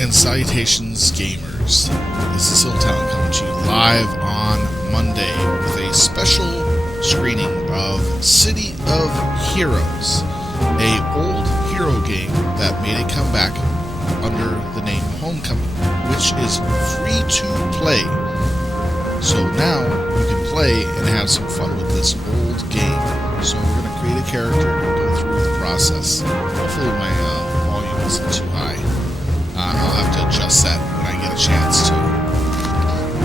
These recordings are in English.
And salutations, gamers. This is Hilltown coming to you live on Monday with a special screening of City of Heroes, a old hero game that made a comeback under the name Homecoming, which is free to play. So now you can play and have some fun with this old game. So we're going to create a character and go through the process. Hopefully my volume isn't too high. I'll have to adjust that when I get a chance to.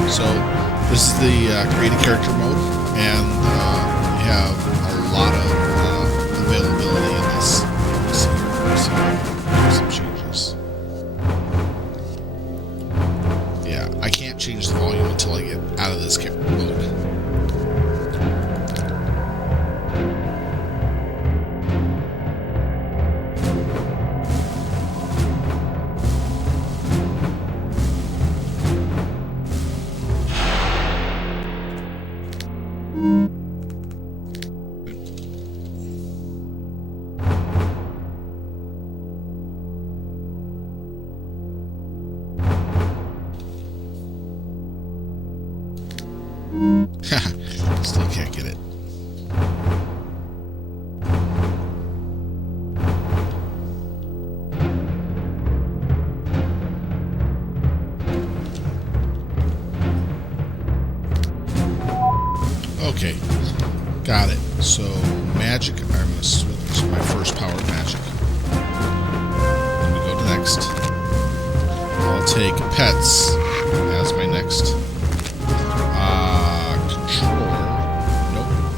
So this is the create a character mode, and we have a lot of availability in this. Let's see here. Some changes. Yeah, I can't change the volume until I get out of this mode. Still can't get it. Okay, got it. So magic, I'm going to switch to my first power magic. Then we go to next. I'll take pets as my next.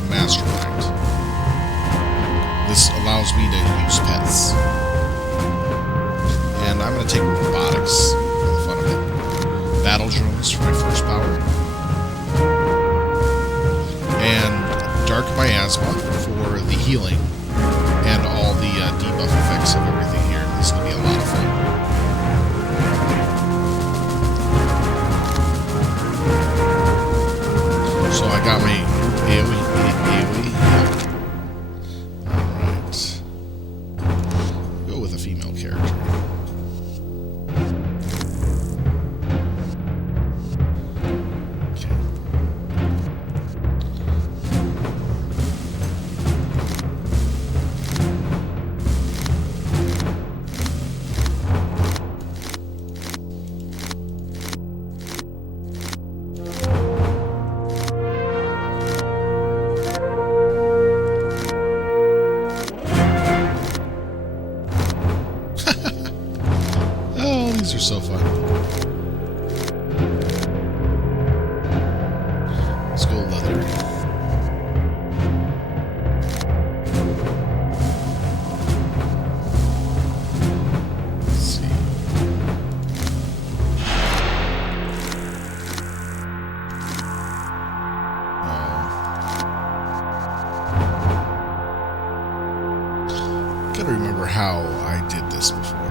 Mastermind. This allows me to use pets. And I'm going to take robotics for the fun of it. Battle drones for my first power. And dark miasma for the healing. And all the debuff effects of everything here. This is going to be a lot of fun. So I got my AoE. Alright. Go with a female character. Okay. These are so fun. Let's go leather. Let's see. Gotta remember how I did this before.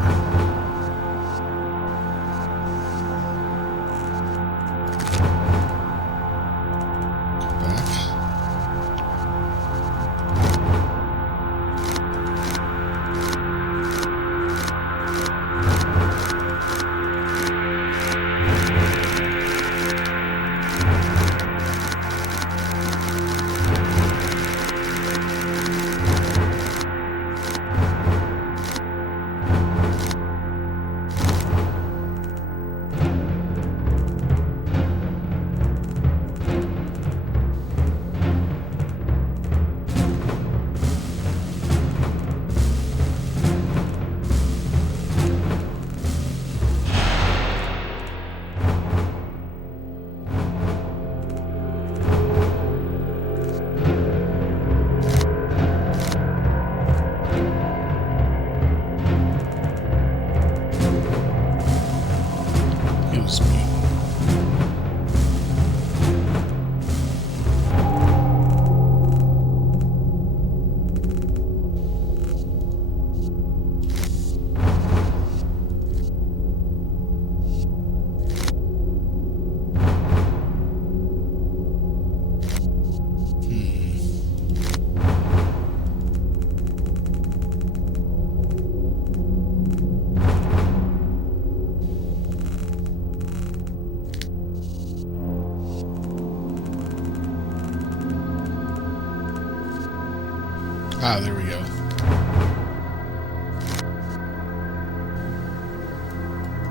Ah, there we go.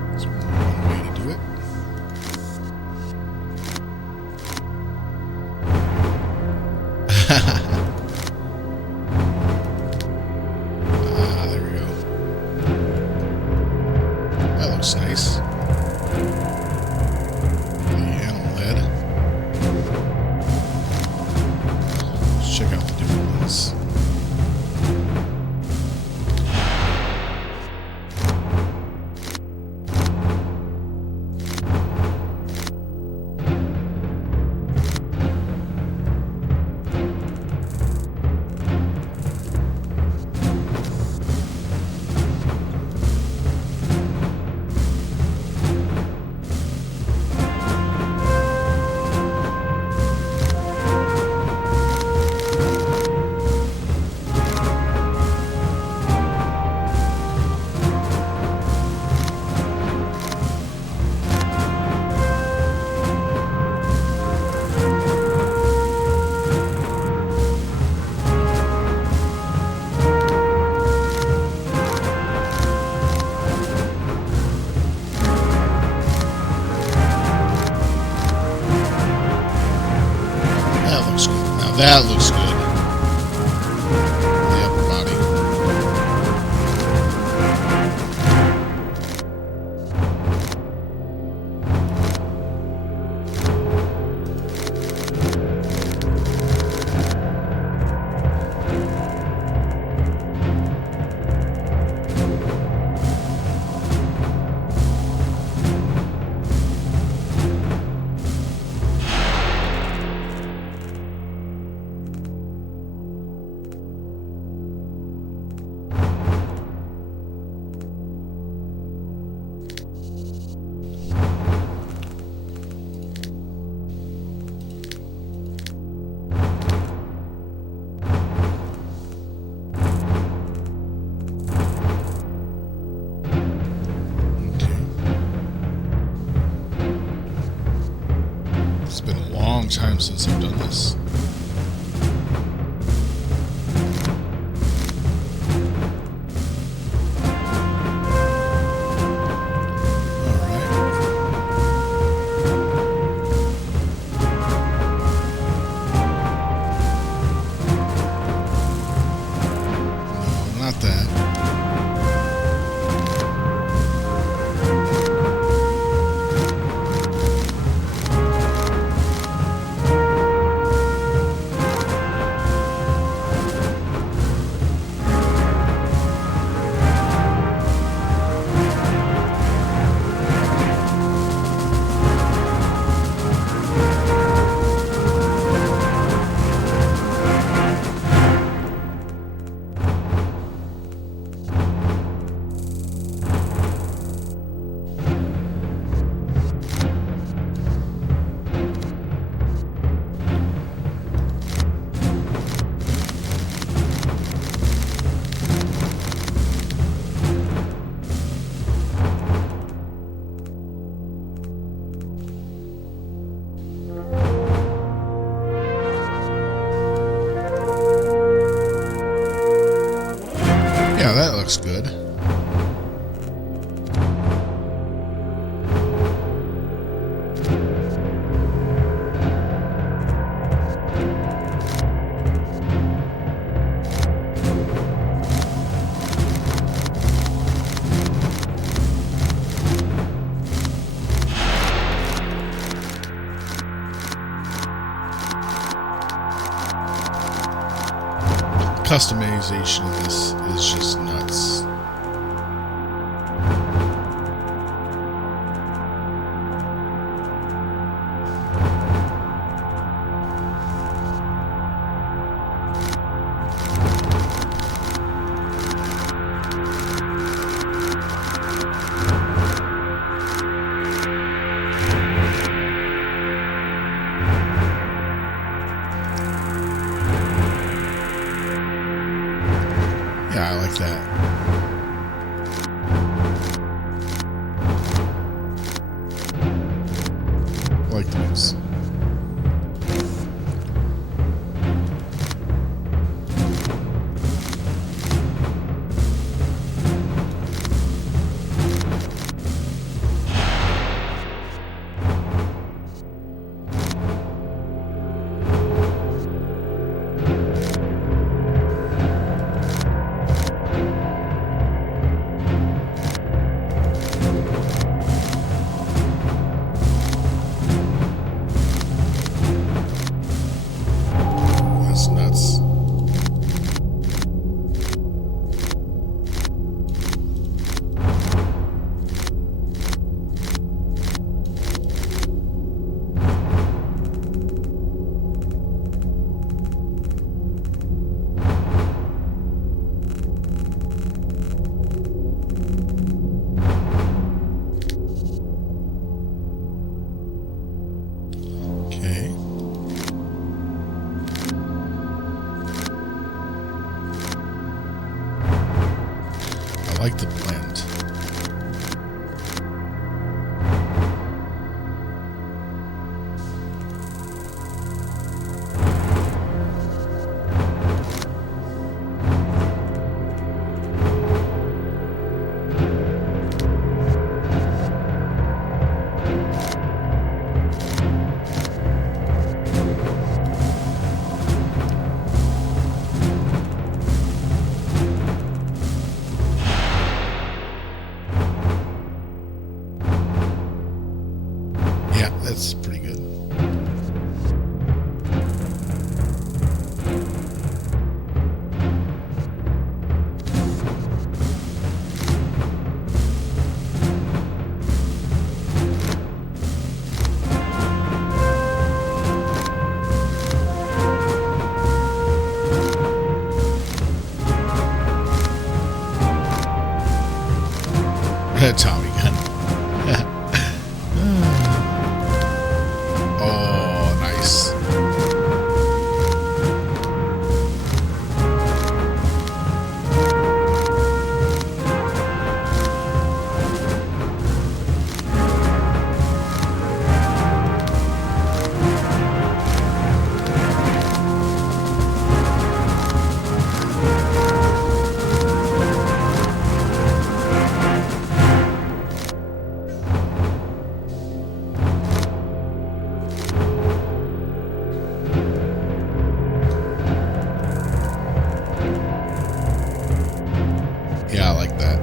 That's one way to do it. Ah, there we go. That looks nice. The animal head. Let's check out the different ones. That looks good. The upper body. It's been a long time since I've done this. Not that. Yeah, that looks good. Customization of this is just nuts. Yeah, I like that. I like those. like the blend. Yeah, that's pretty good. Tommy gun. Oh, nice. Yeah, I like that.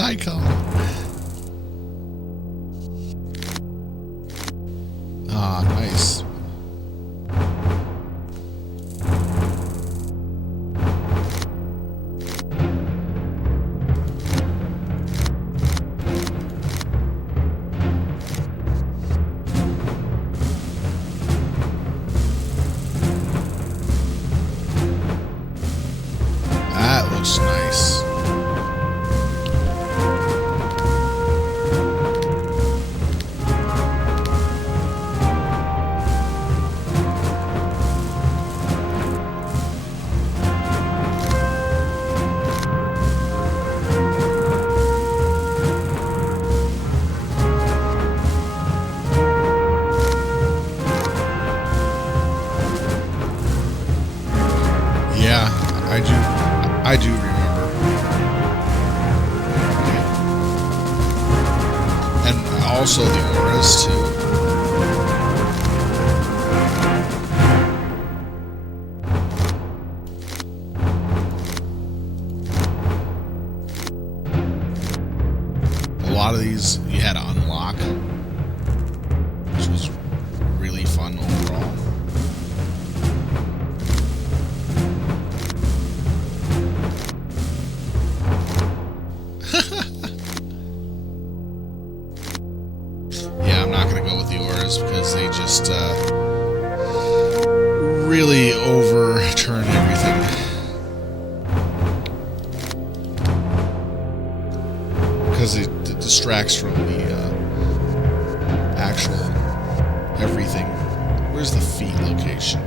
Icon. Ah, nice. That looks nice. Yeah, I do remember. And also the auras too. A lot of these you had to unlock, which was really fun overall. Yeah, I'm not going to go with the auras because they just really overturn everything. Because it distracts from the actual everything. Where's the feet location?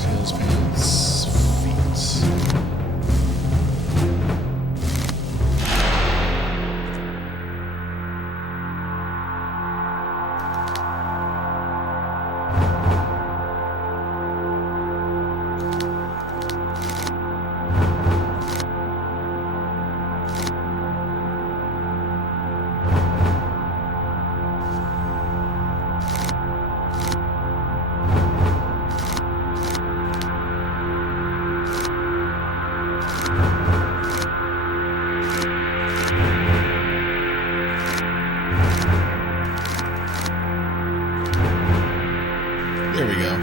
Tails, pants, feet. There we go.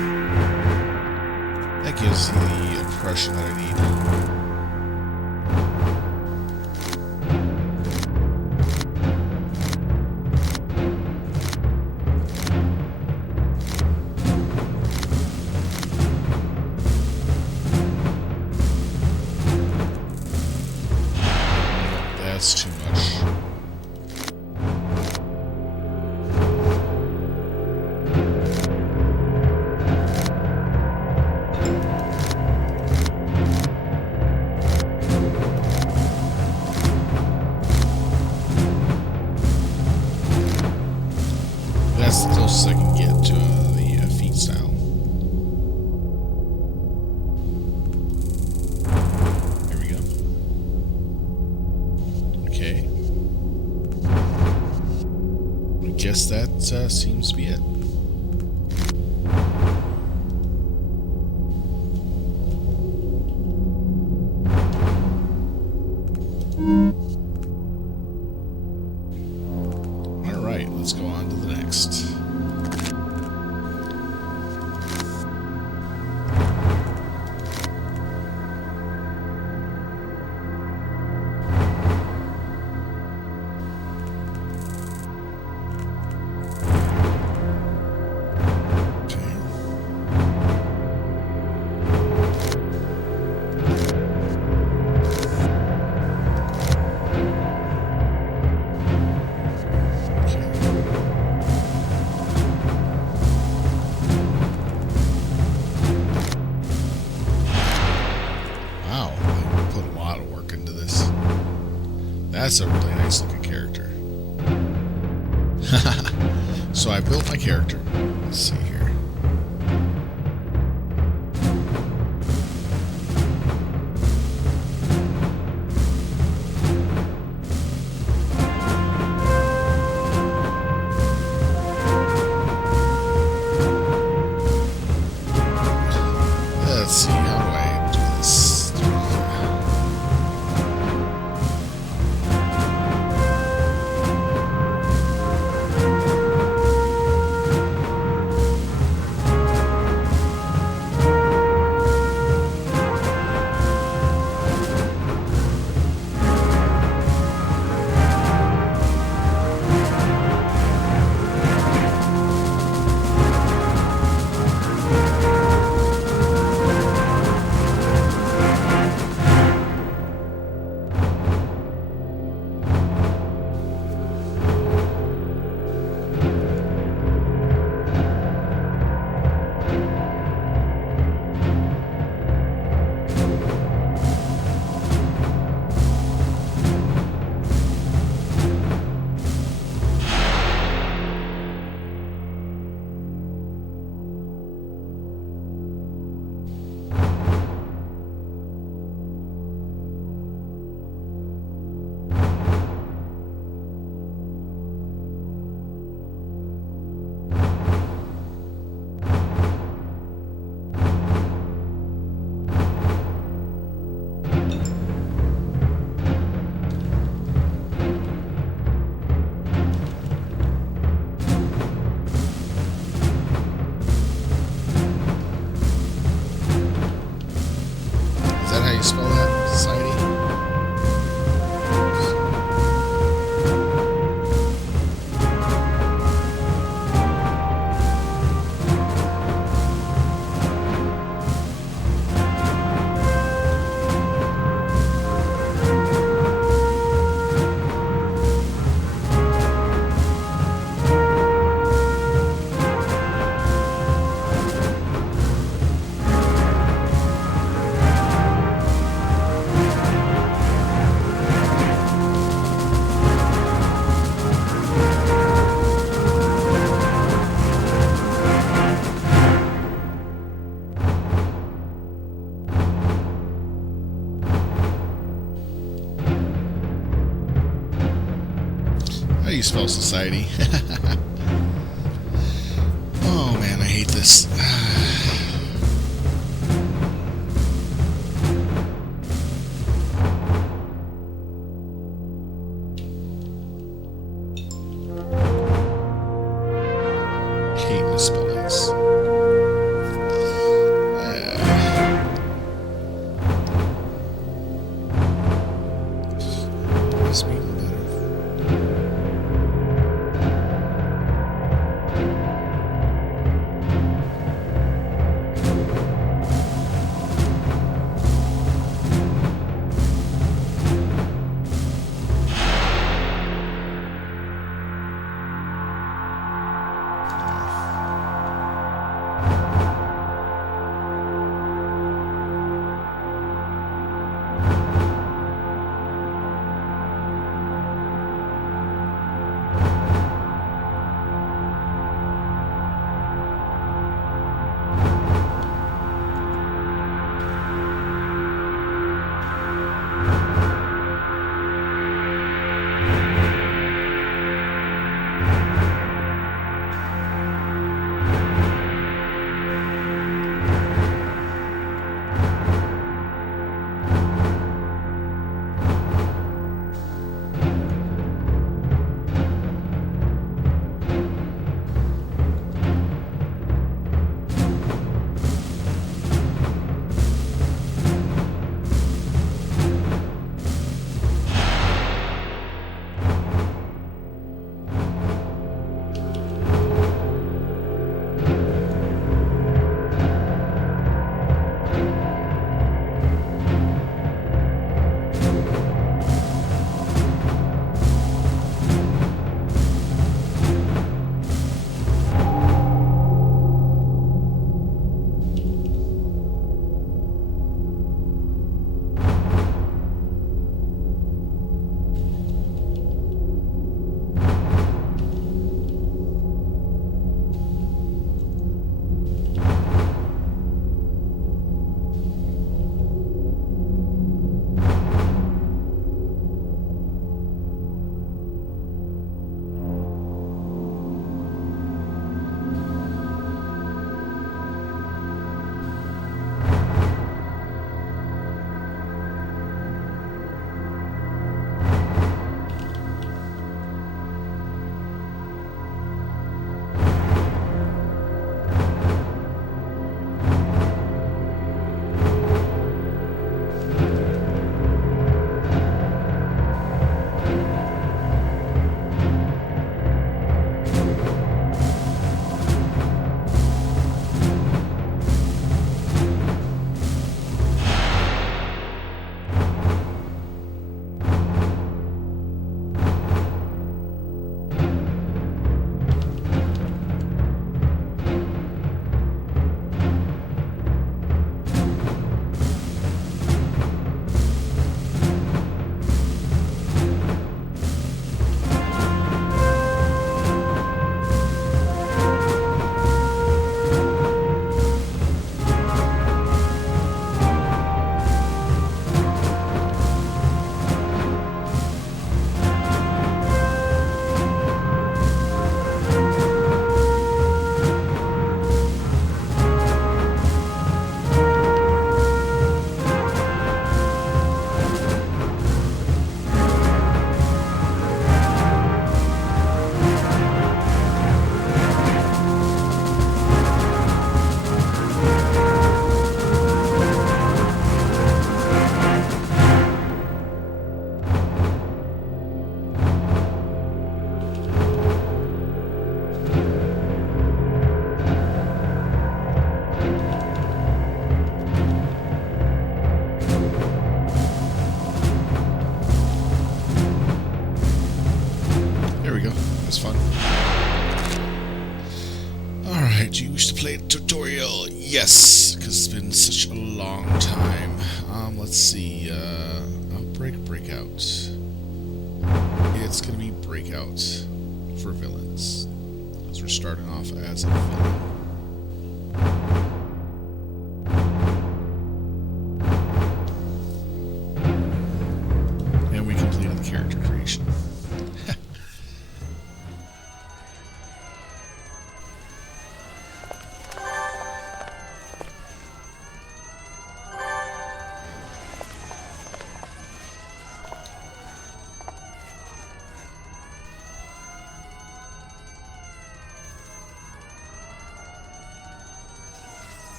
That gives the impression that I need. guess that seems to be it. Alright, let's go on to the next. That's a really nice looking character. So I built my character. Let's see here. Let's see, how do I do this? Spell that, society? How do you spell society? Oh man, I hate this. Hate misspellings. This being better. Yes, because it's been such a long time. Let's see. Outbreak, breakout. It's gonna be breakout for villains, because we're starting off as a villain. And we completed the character creation.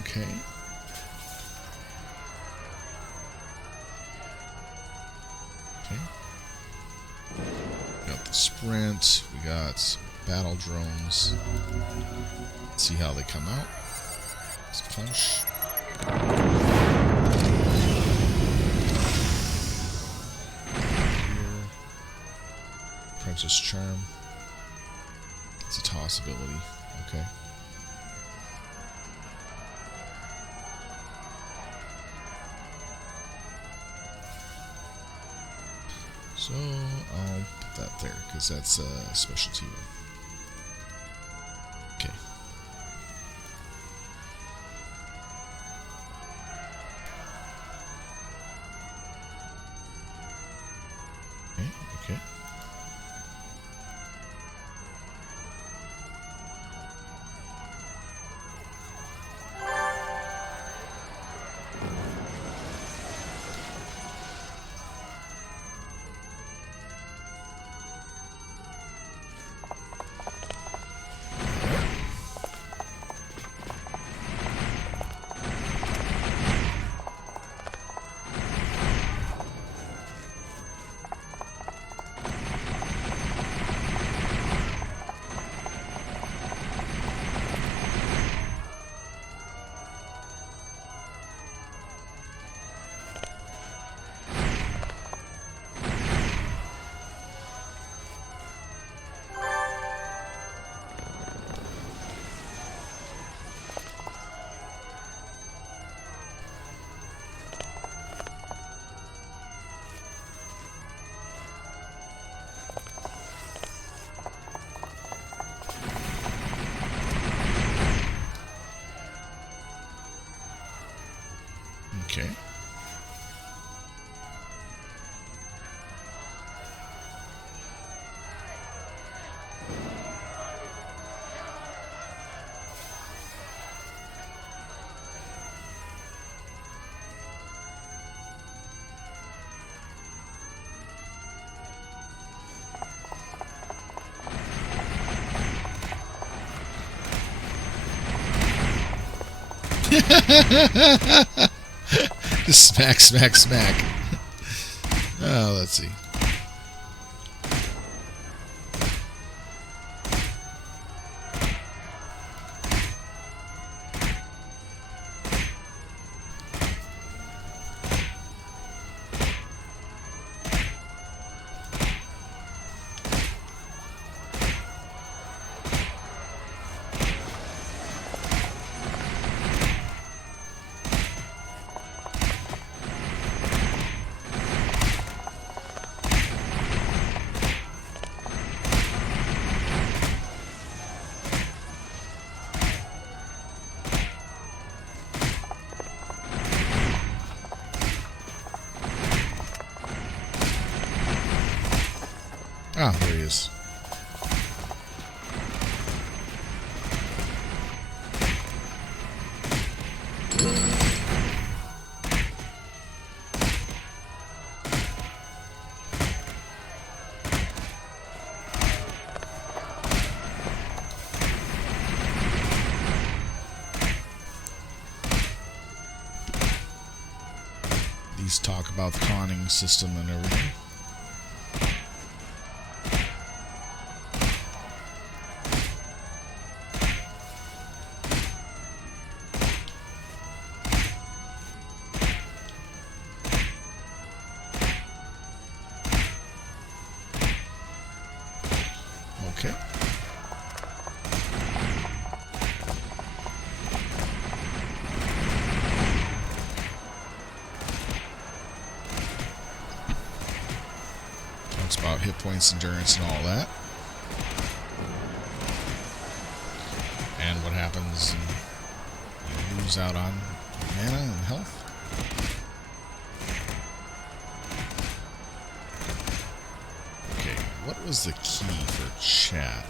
Okay. Okay. We got the sprint. We got battle drones. Let's see how they come out. Let's punch. Here. Princess Charm. It's a toss ability. Okay. So I'll put that there because that's a specialty one. Okay. Okay. Okay. Okay. Smack, smack, smack. Oh, let's see. Ah, there he is. These talk about the conning system and everything. Okay. hit points, endurance, and all that. And what happens? You lose out on mana and health. Okay, what was the key for chat?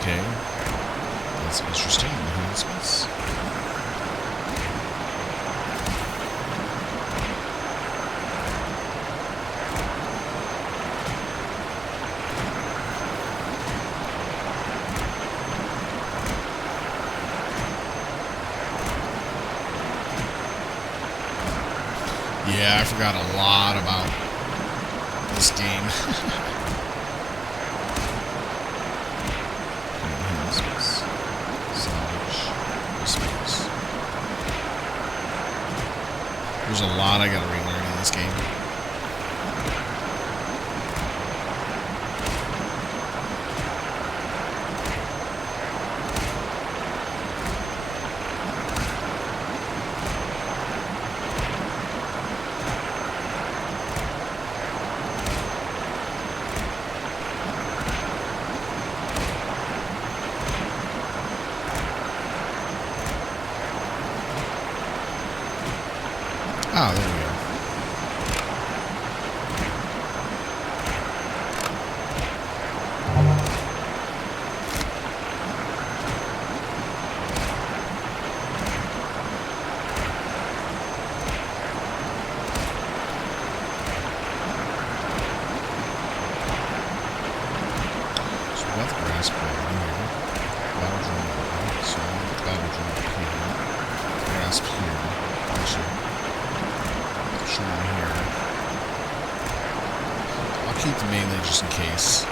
Okay, that's interesting. Enhancements. Yeah, I forgot a lot about this game. There's a lot I gotta relearn in this game. Ah, there we go. So we got the grass play here. Battle drum. So battle drum here. Grass here. Here. I'll keep the melee just in case.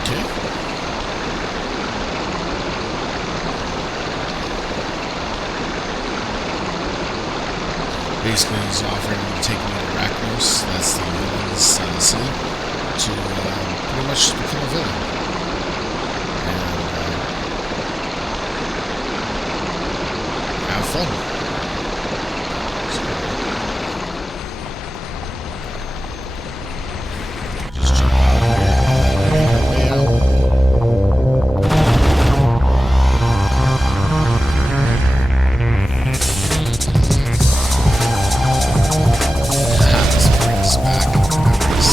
Okay. Basically, he's offering to take me to Arachnos. That's the villain's city. To pretty much become a villain. And have fun. So, just jump out here. Way out. This brings back memories.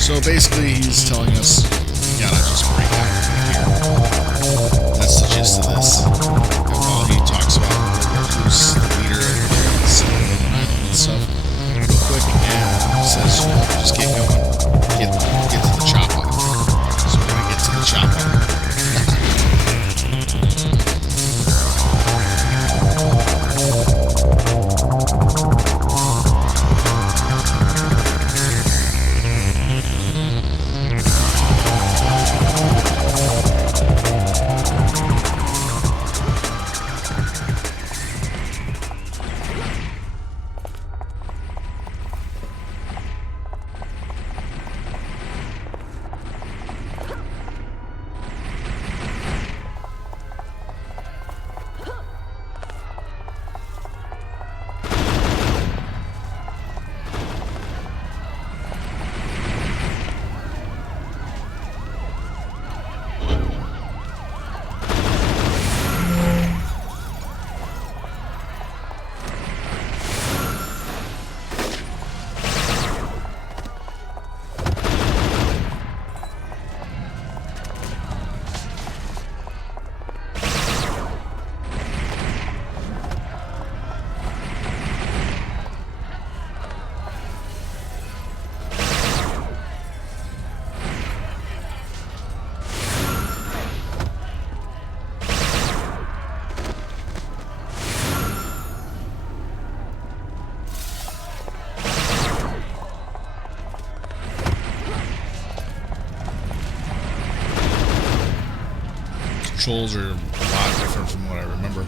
So basically, he's telling us we gotta just break out from here. That's the gist of this. And while he talks about who's the leader of the city and stuff, real quick, and says, just get going, get to the chop off. So we're gonna get to the chop off. controls are a lot different from what I remember.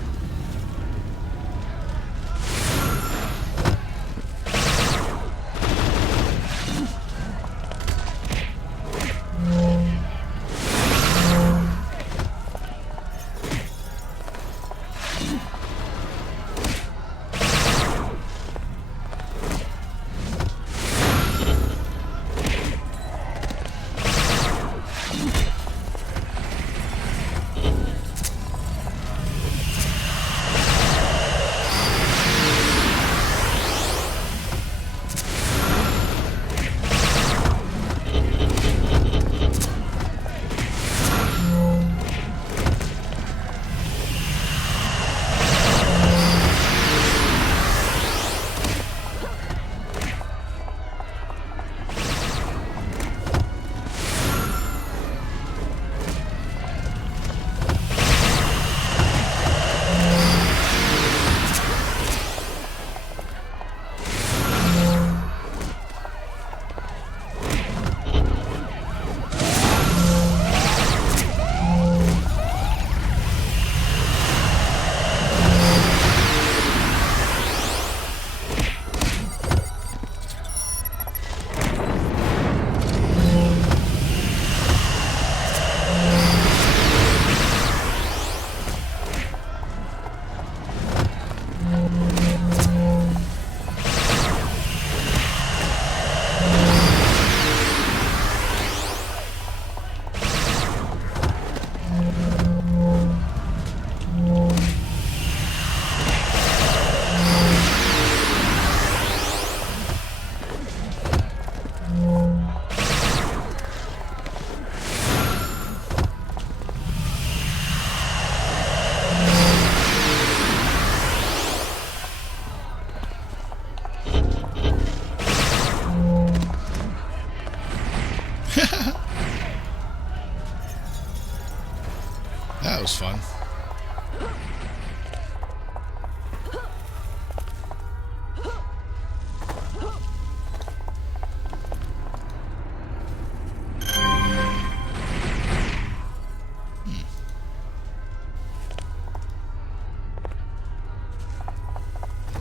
That was fun.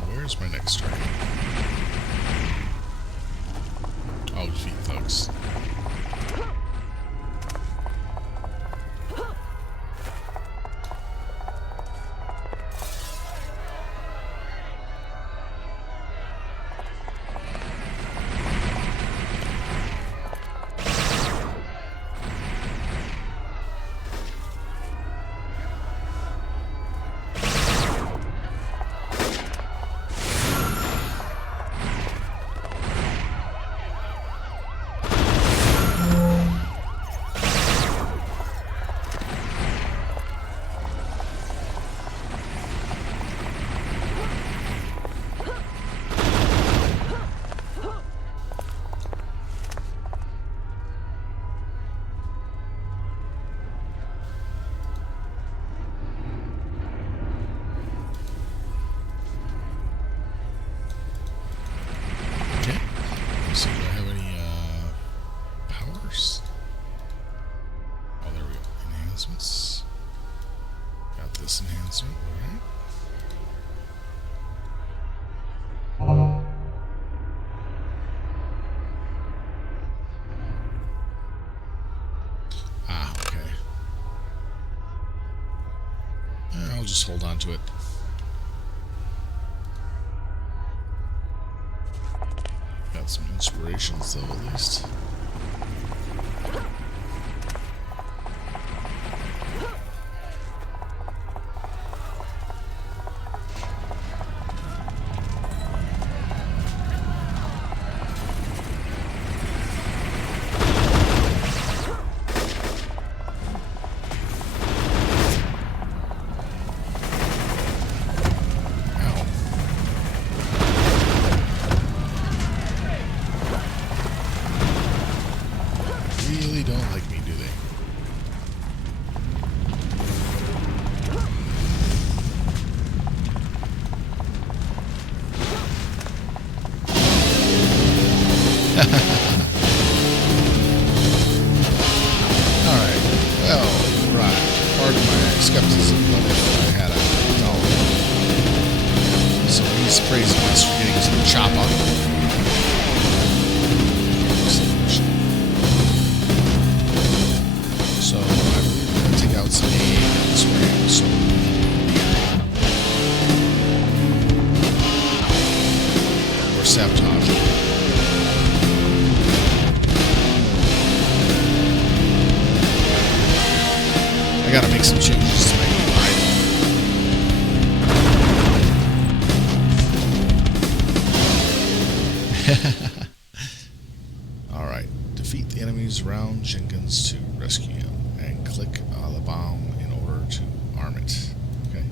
Where's my next target? Oh, defeat thugs. So do I have any powers? Oh, there we go. Enhancements. Got this enhancement, alright. Ah, okay. I'll just hold on to it. Got some inspirations, though, at least. Don't like me, do they? Alright, well, right. Pardon my Nice praise us for getting to the chopper. So I believe we're going to take out some AA guns for him so we can or sabotage him. I gotta make some changes to my Alright. Defeat the enemies around Jenkins to rescue him. And click the bomb in order to arm it. Okay.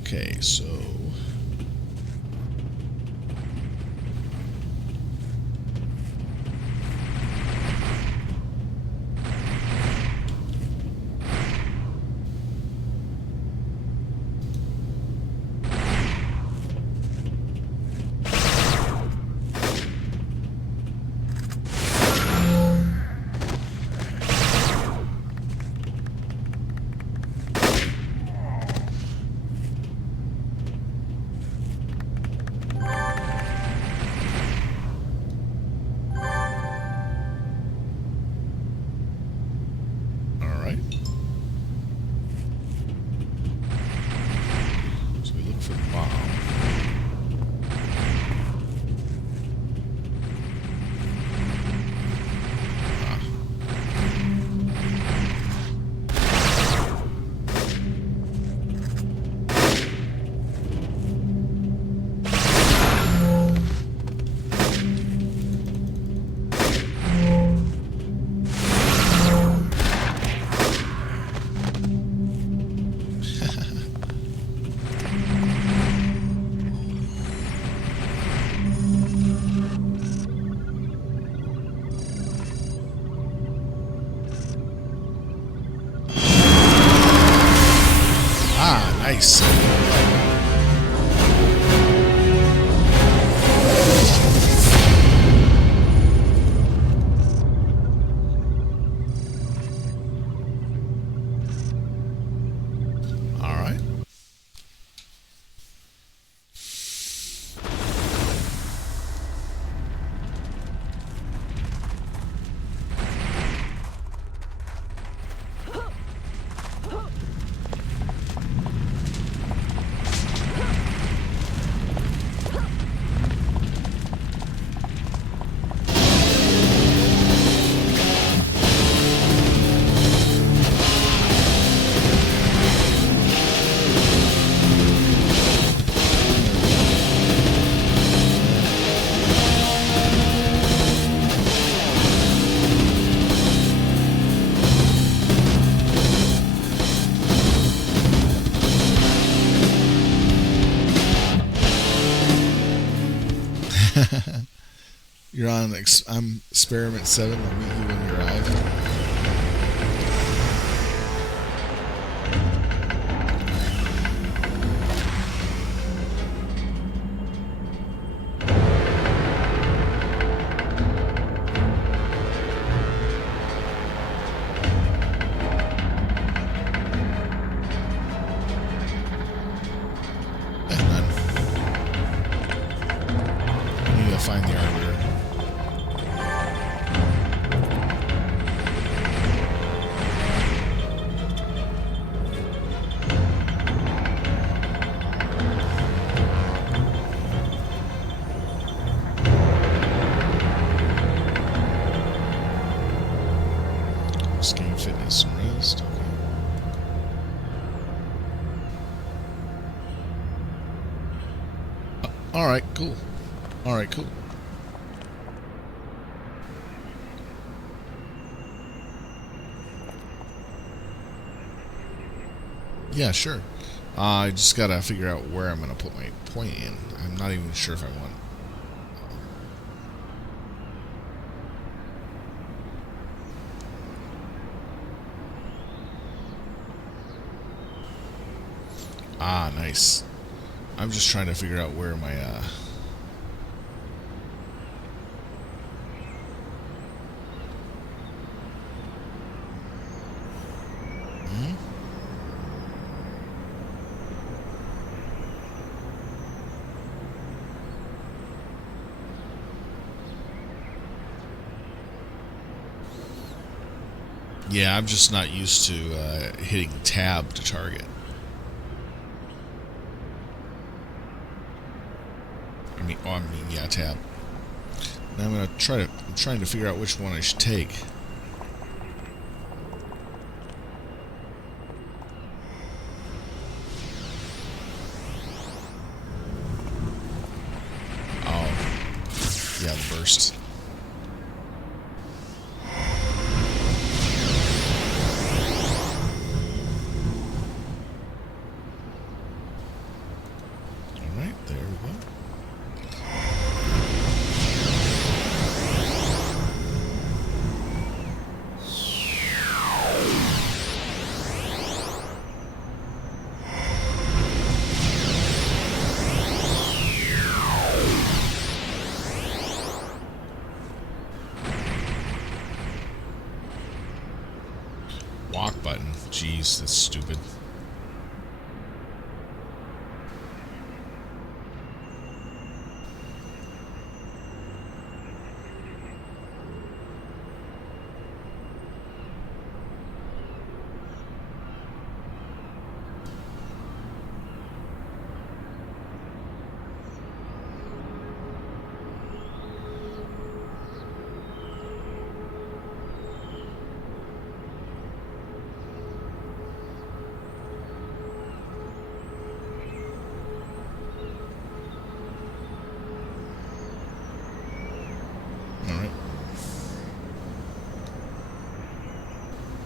Okay, so nice. All right. You're on. I'm experiment 7. I'll meet you when you arrive. Find the arbiter. Scan fitness and rest. Okay. All right, cool. All right, cool. Yeah, sure. I just gotta figure out where I'm gonna put my point in. I'm not even sure if I want. Ah, nice. I'm just trying to figure out where my Yeah, I'm just not used to hitting tab to target. Yeah, tab. Now I'm trying to figure out which one I should take. Oh, yeah, the burst. All right, there we go. Walk button. Jeez, that's stupid.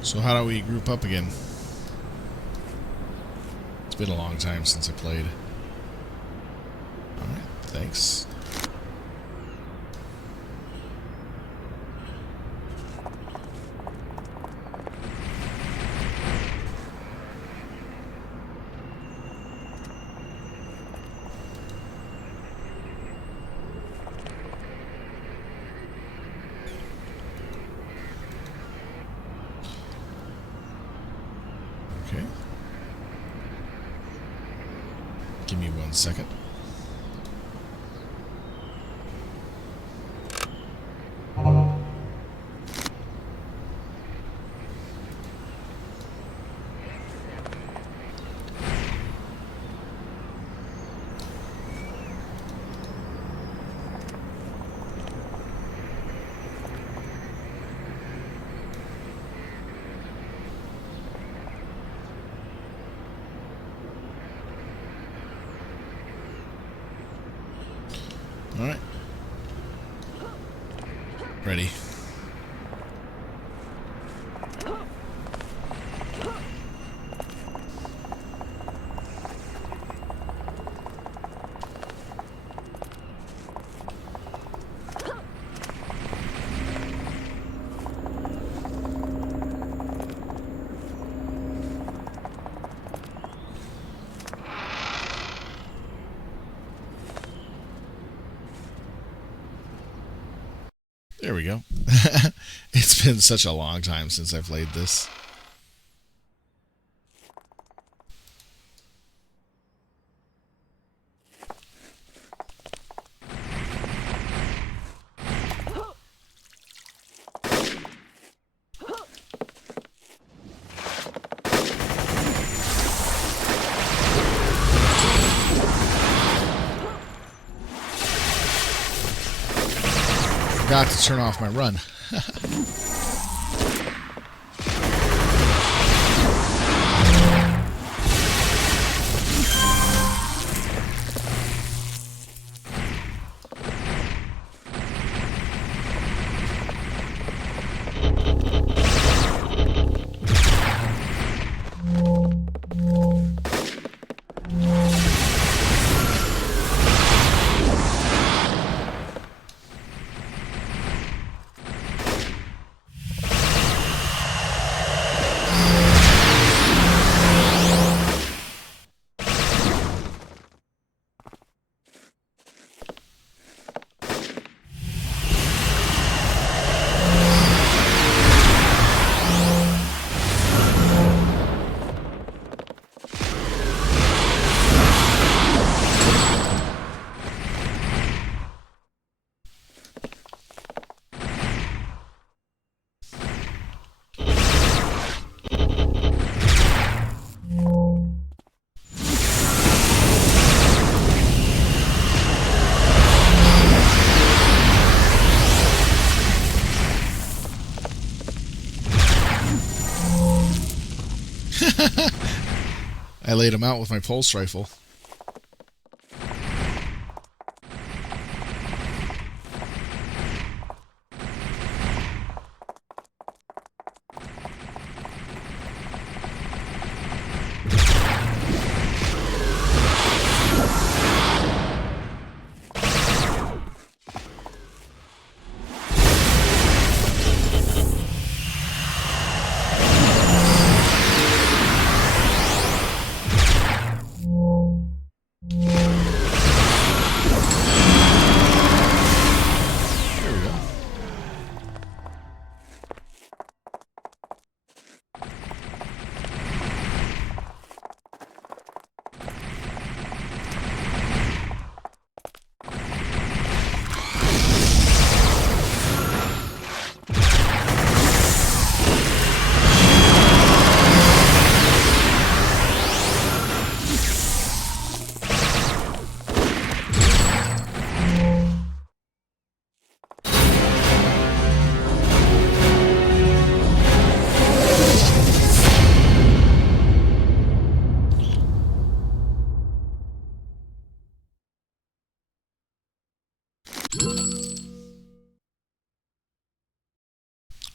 So how do we group up again? It's been a long time since I played. Alright, thanks. Okay. Give me 1 second. All right. Ready. There we go. It's been such a long time since I played this. Forgot to turn off my run. I laid him out with my pulse rifle.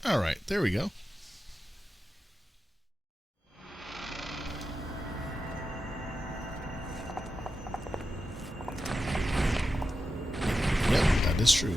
All right, there we go. Yep, that is true.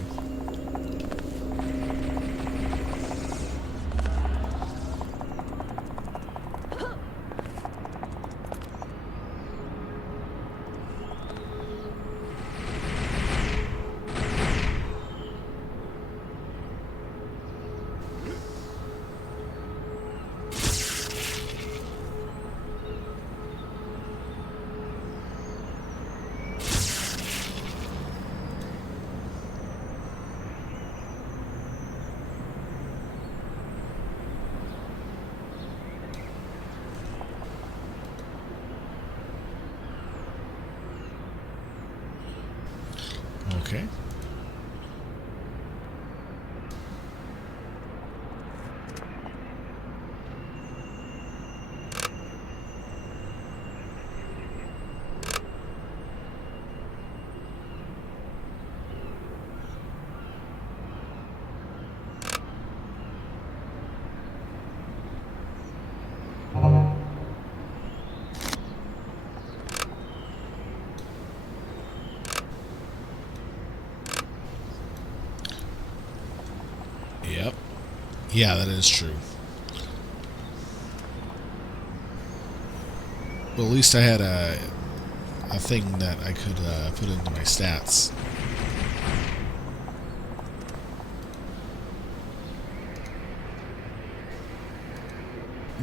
Okay. Yep. Yeah, that is true. Well, at least I had a thing that I could put into my stats.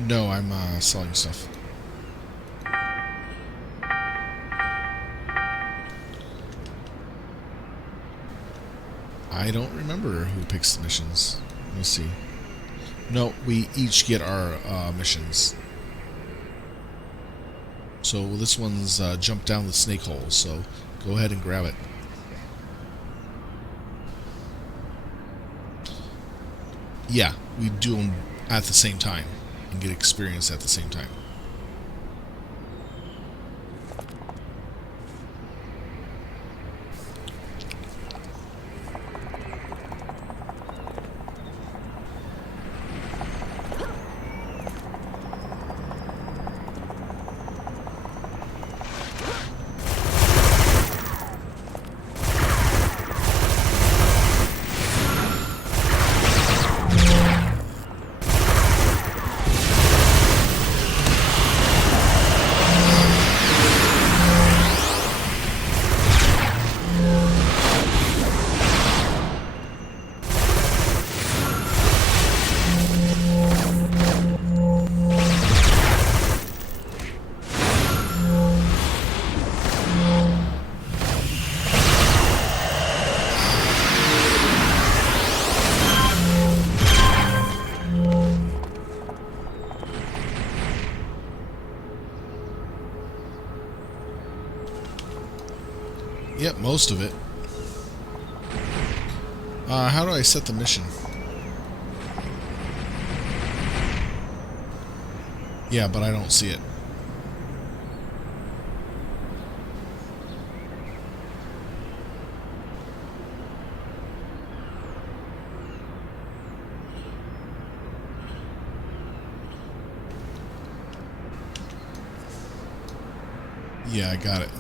No, I'm selling stuff. I don't remember who picks the missions. Let me see. No, we each get our missions. So this one's jump down the snake hole, so go ahead and grab it. Yeah, we do them at the same time and get experience at the same time. Yep, most of it. How do I set the mission? Yeah, but I don't see it. Yeah, I got it.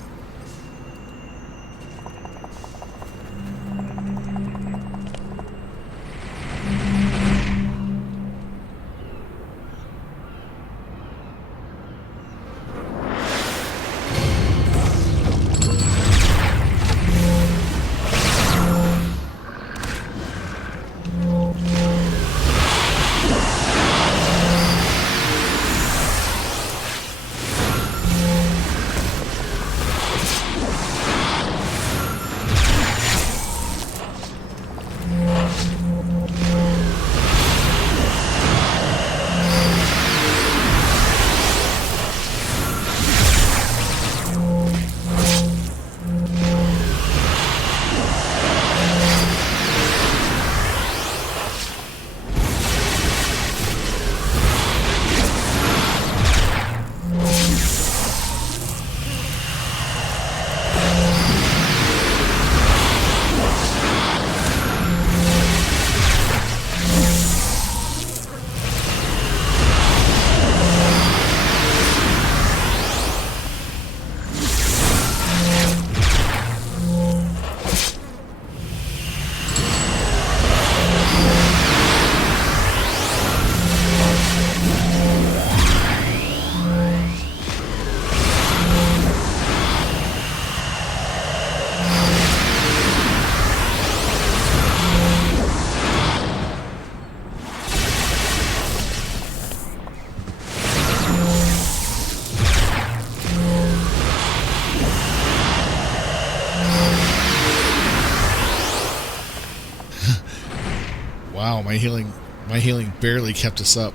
Wow, my healing barely kept us up.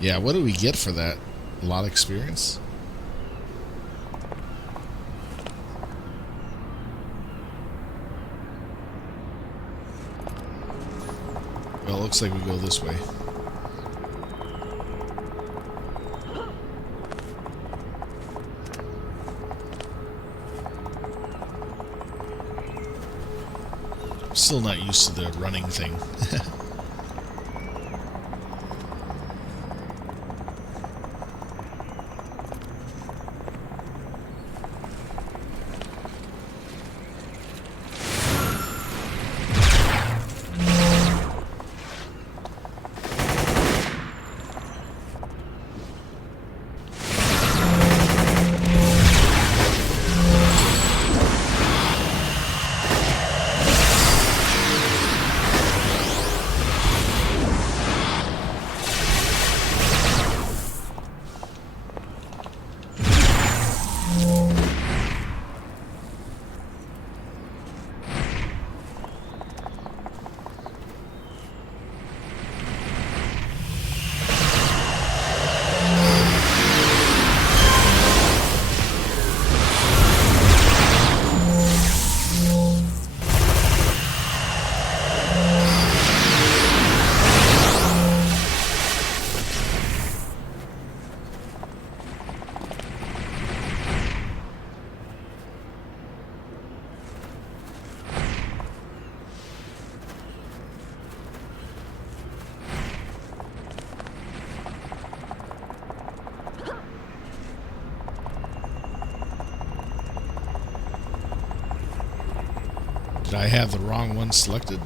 Yeah, what do we get for that? A lot of experience? Well, it looks like we go this way. Still not used to the running thing. Did I have the wrong one selected?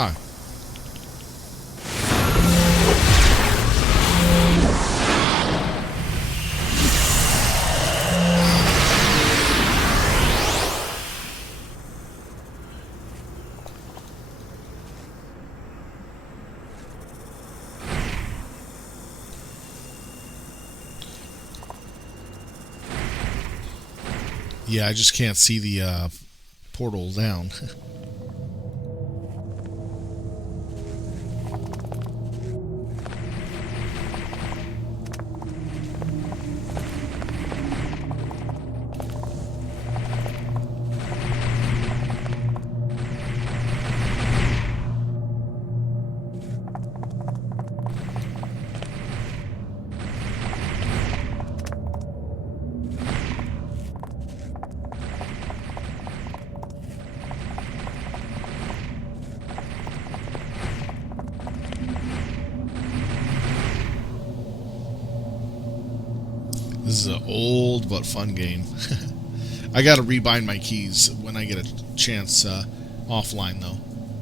Ah. Yeah, I just can't see the portal down. This is an old but fun game. I gotta rebind my keys when I get a chance offline, though,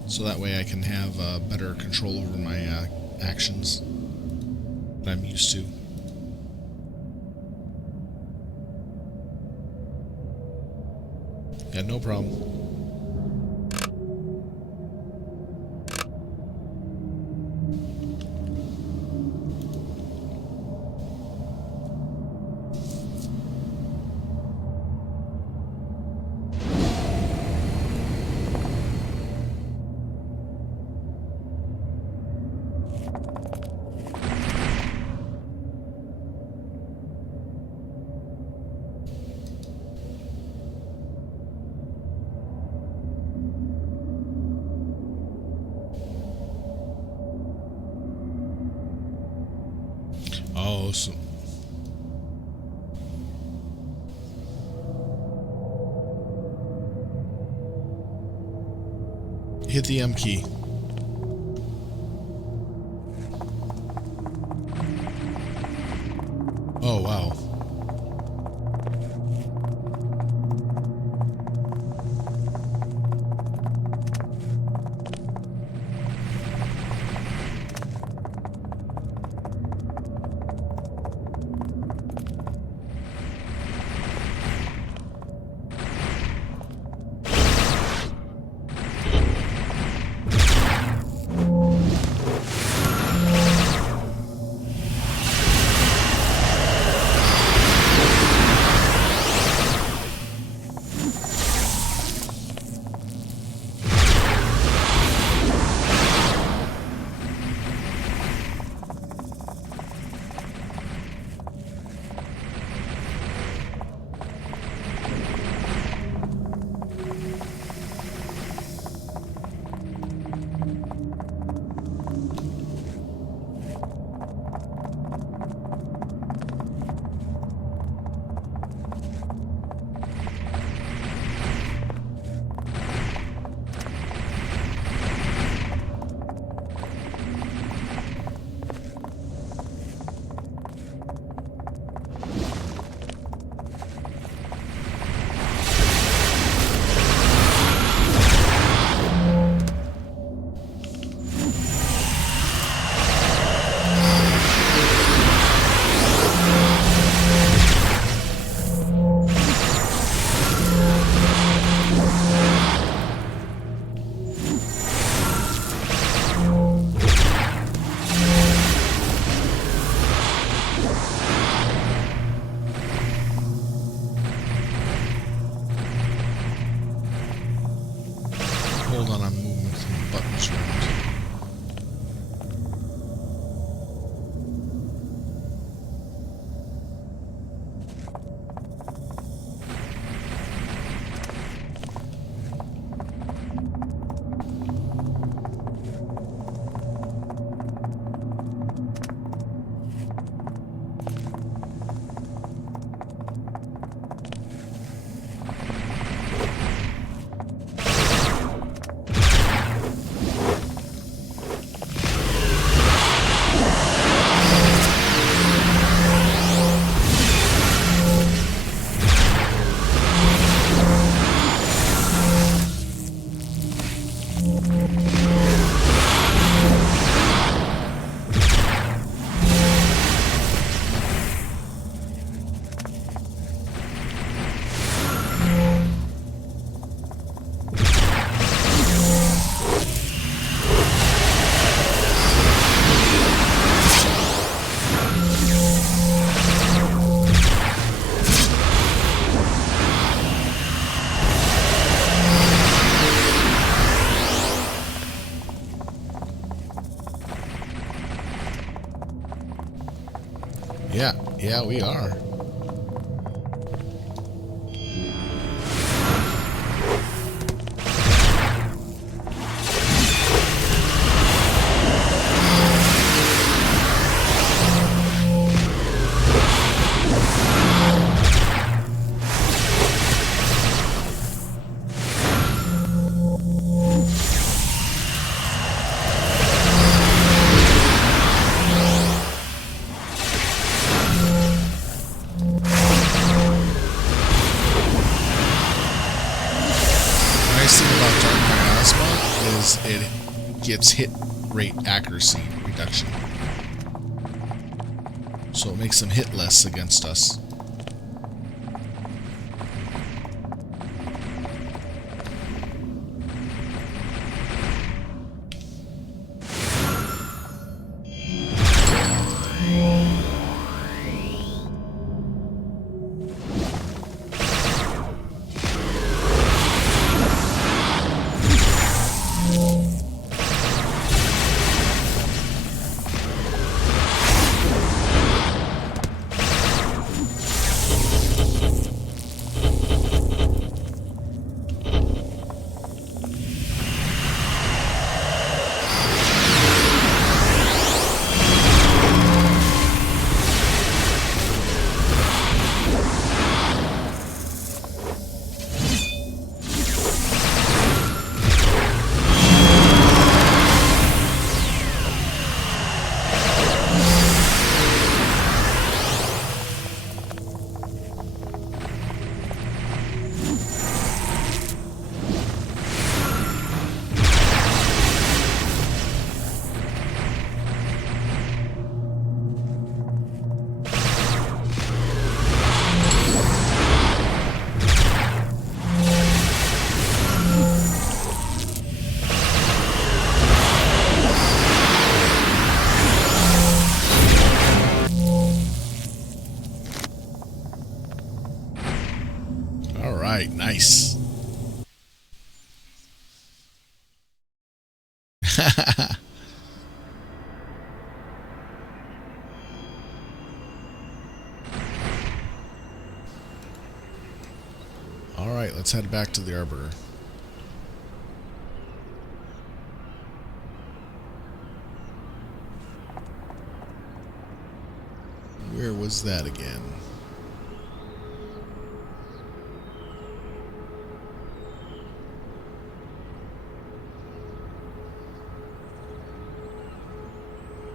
so that way I can have better control over my actions that I'm used to. Yeah, no problem. Oh, so hit the M key. Oh, wow. Hold on, I'm moving some buttons around. Yeah, we are. is it gets hit rate accuracy reduction. So it makes them hit less against us. Alright, nice. Alright, let's head back to the Arbiter. Where was that again?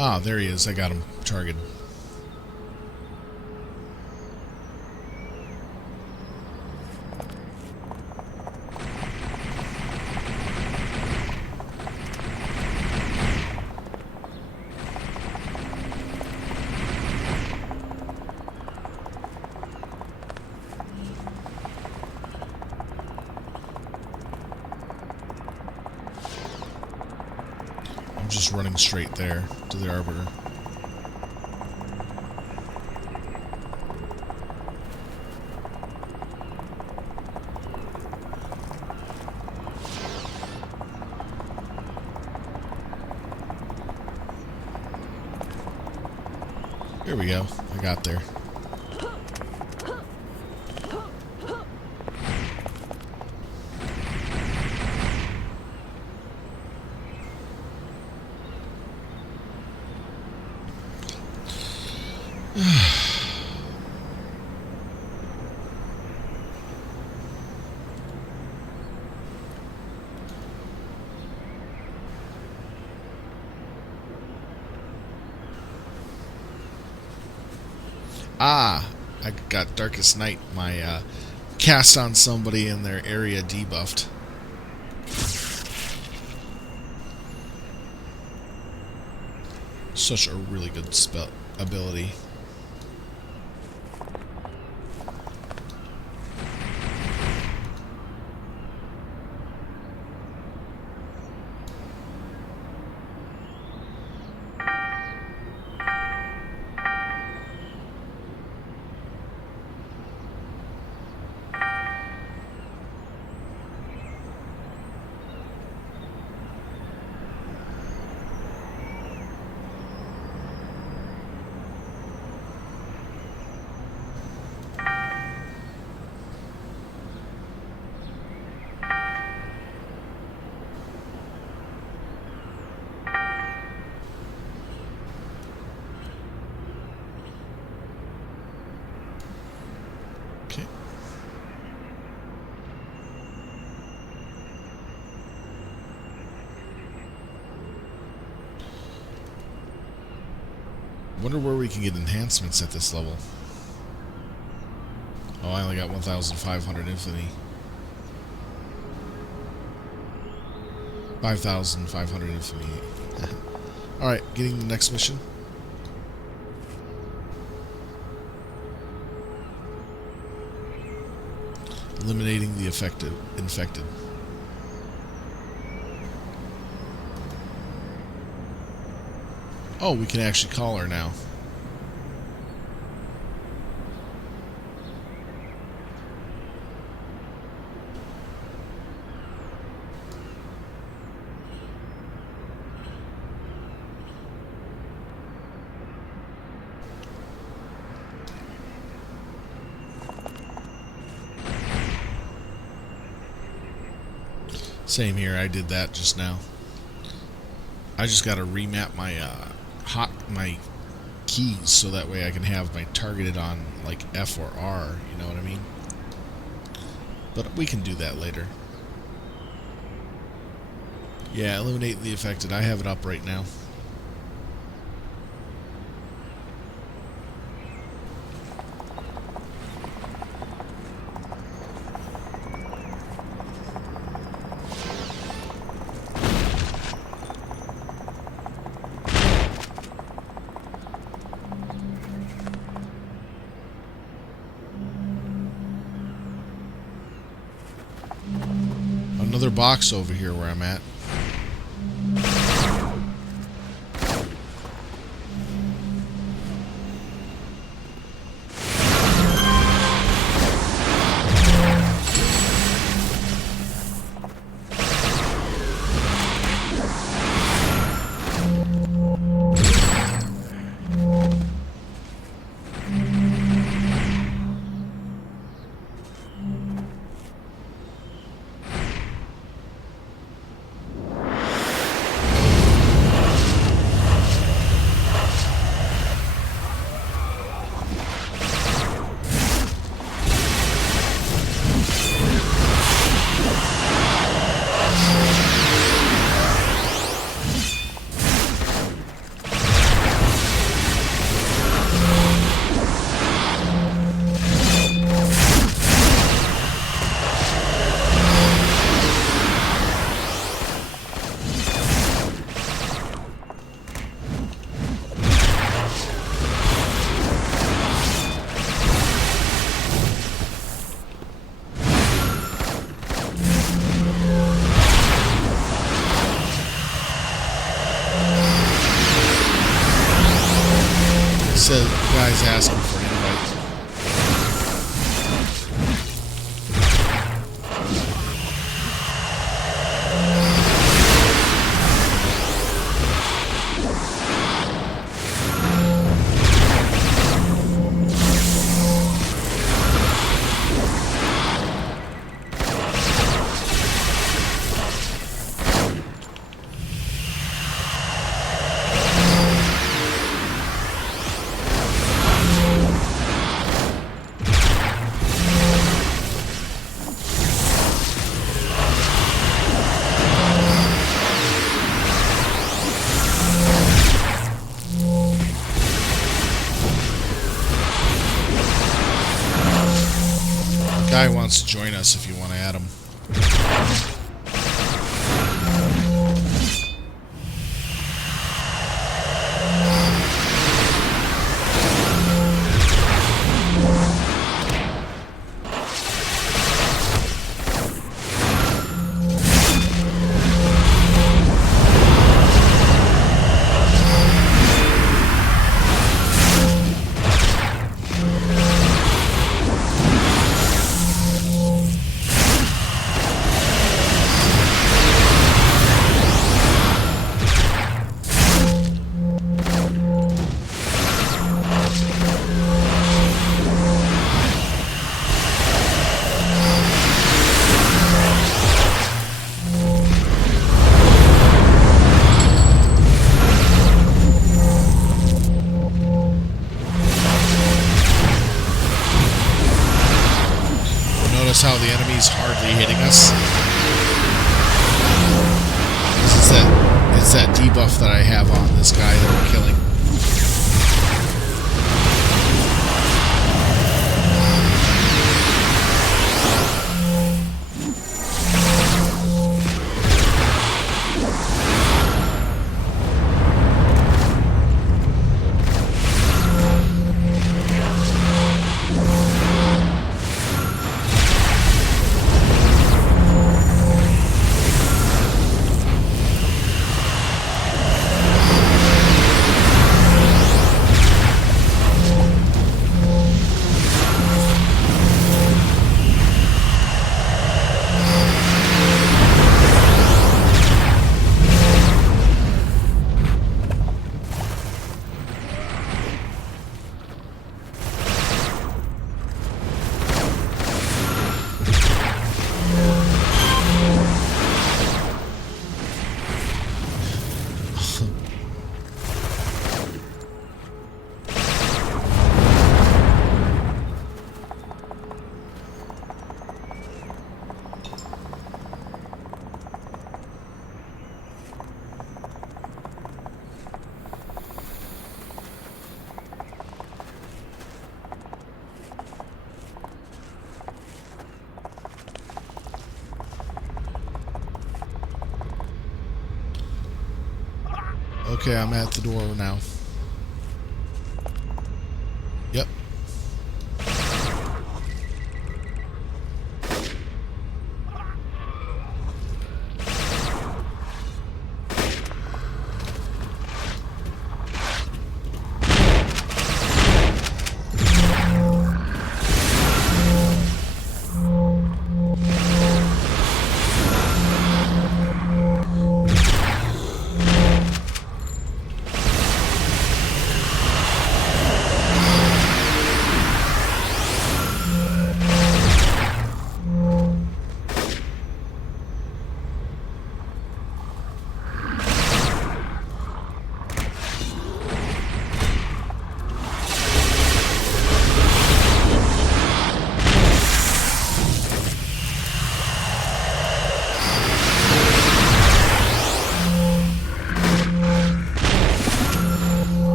Ah, there he is. I got him targeted. I'm just running straight there to the Arbiter. Here we go. I got there. Ah, I got Darkest Night. My cast on somebody in their area debuffed. Such a really good spell ability. Okay. Wonder where we can get enhancements at this level. Oh, I only got 1,500 infinity. 5,558. Alright, getting the next mission. Eliminating the infected. Oh, we can actually call her now. Same here, I did that just now. I just gotta remap my my keys so that way I can have my targeted on like F or R, you know what I mean? But we can do that later. Yeah, eliminate the affected. I have it up right now. Another box over here where I'm at. Said guys asking for an invite. Guy wants to join us if you want to add him. Notice how the enemy's hardly hitting us. It's that debuff that I have on this guy that we're killing. Okay, I'm at the door now. Yep.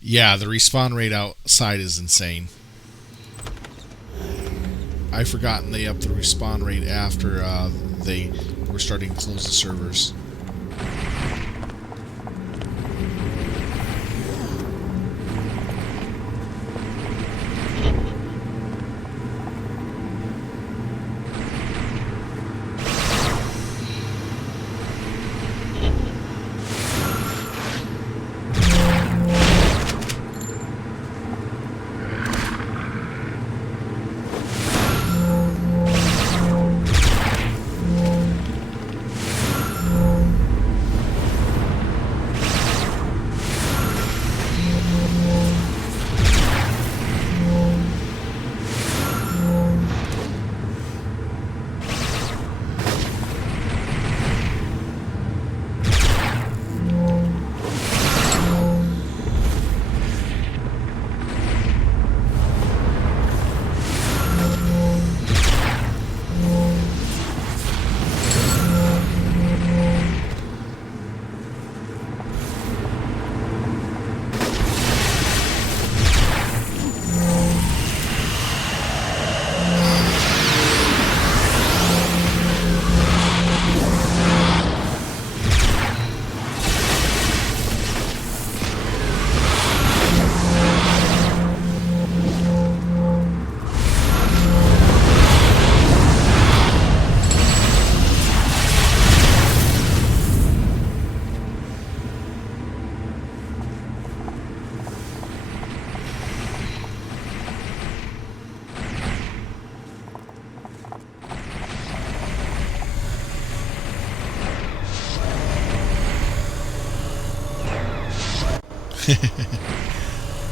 Yeah, the respawn rate outside is insane. I've forgotten they upped the respawn rate after they were starting to close the servers.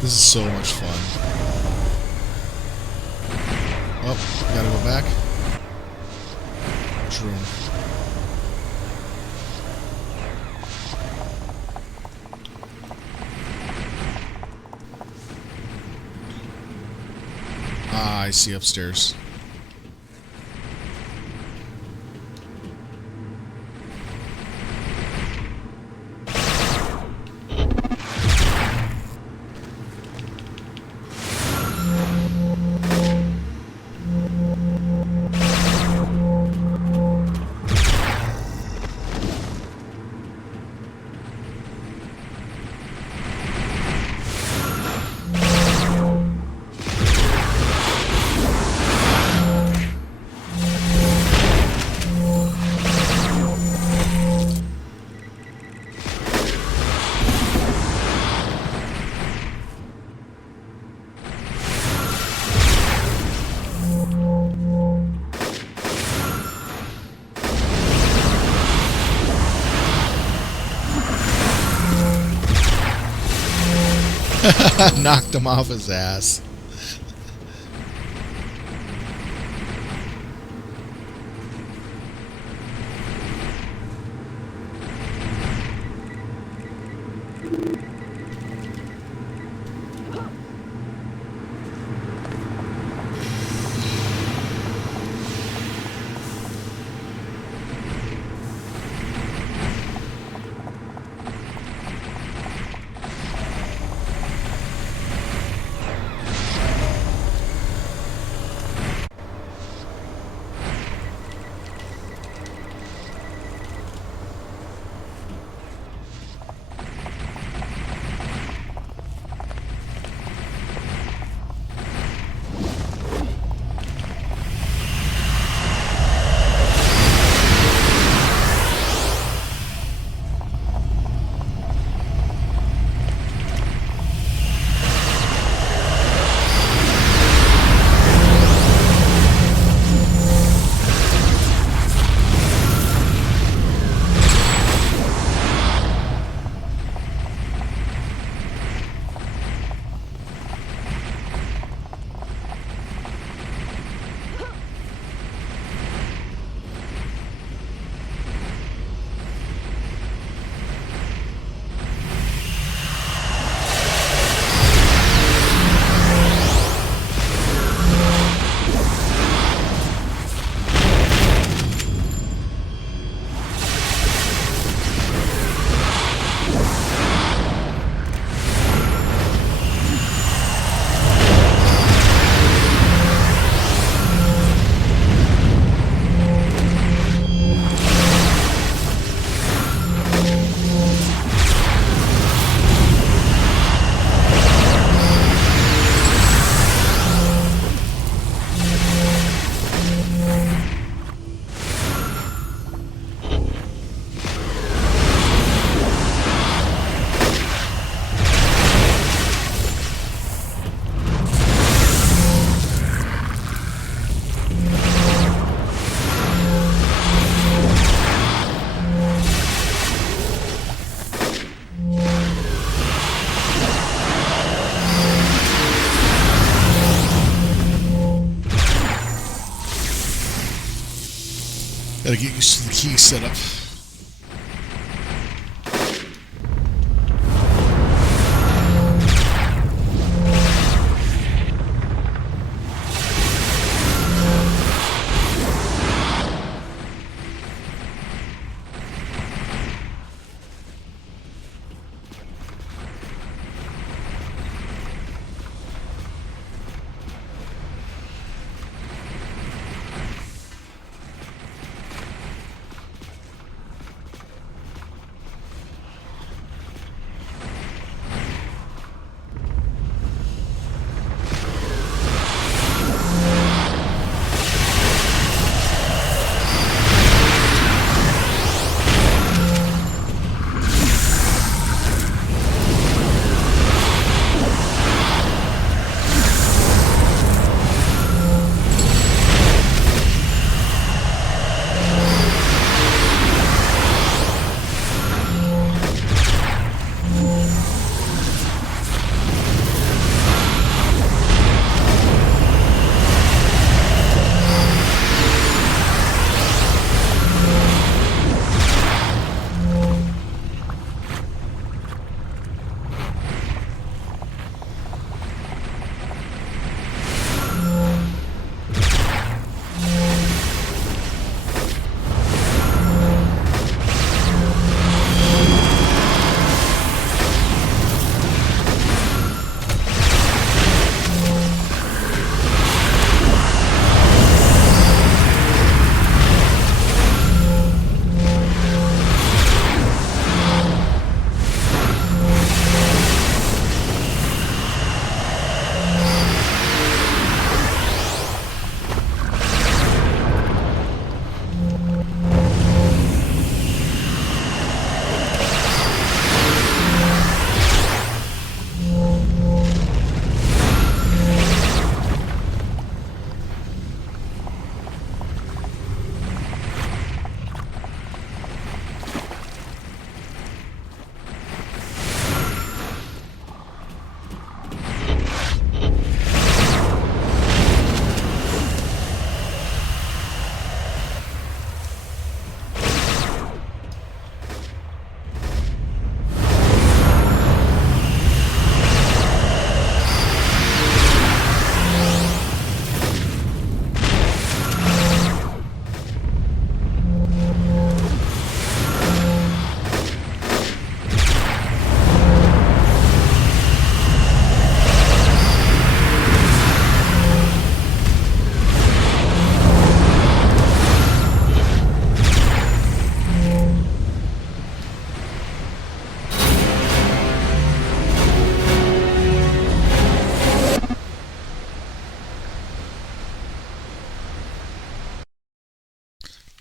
This is so much fun. Oh, gotta go back. Which room? Ah, I see upstairs. Knocked him off his ass. Gotta get used to the key setup.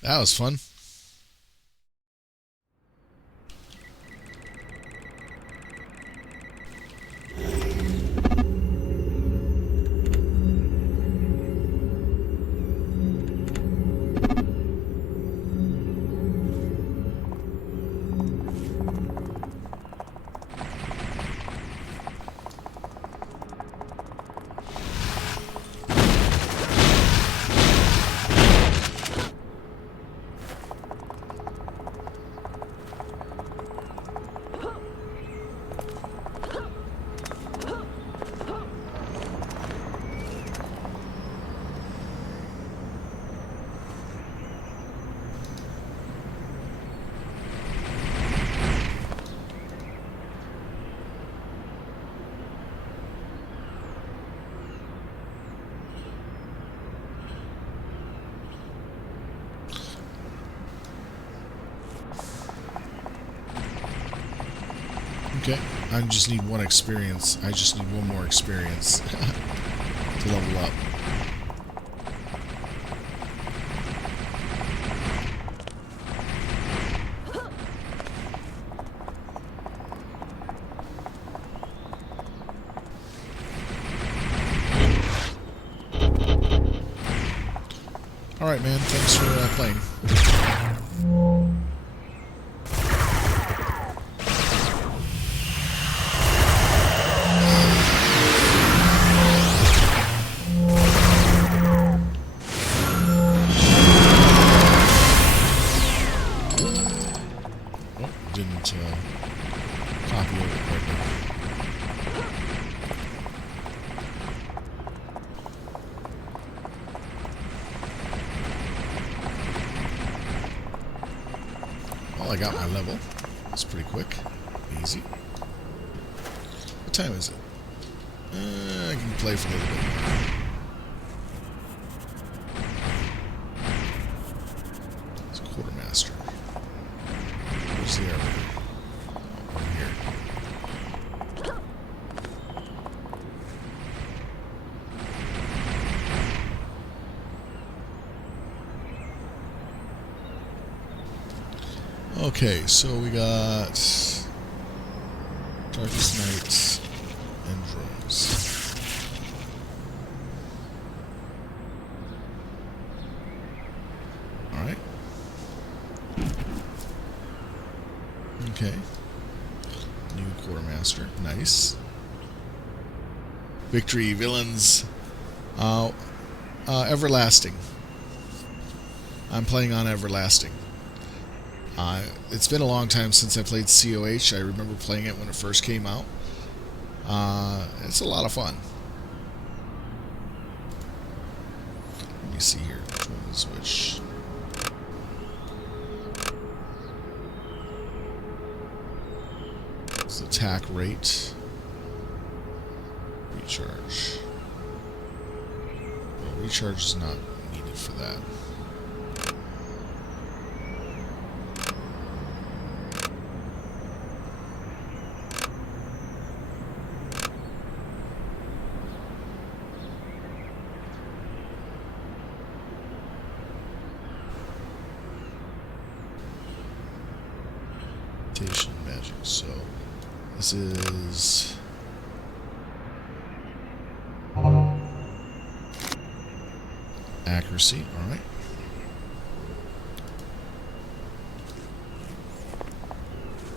That was fun. Okay, I just need one experience. I just need one more experience to level up. Alright, man, thanks for playing. didn't copy over correctly. Well, I got my level. It's pretty quick. Easy. What time is it? I can play for a little bit more. It's quartermaster. Where's the arbiter? Oh, over here. Okay, so we got Darkest Nights and Drones. Alright. Okay. New quartermaster. Nice. Victory, villains. Everlasting. I'm playing on Everlasting. It's been a long time since I played CoH. I remember playing it when it first came out. It's a lot of fun. Let me see here. Which one is which? It's attack rate. Recharge. Well, recharge is not needed for that. Magic. So this is accuracy. All right.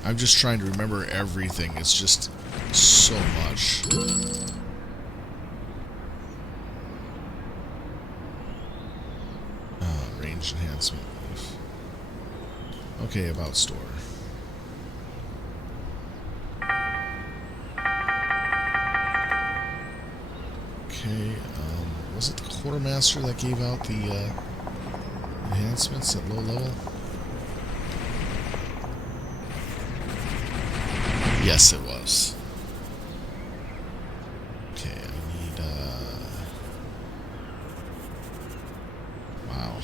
I'm just trying to remember everything. It's just so much. Range enhancement. Okay, about store. Okay, was it the quartermaster that gave out the enhancements at low level? Yes, it was. Okay, I need, wow.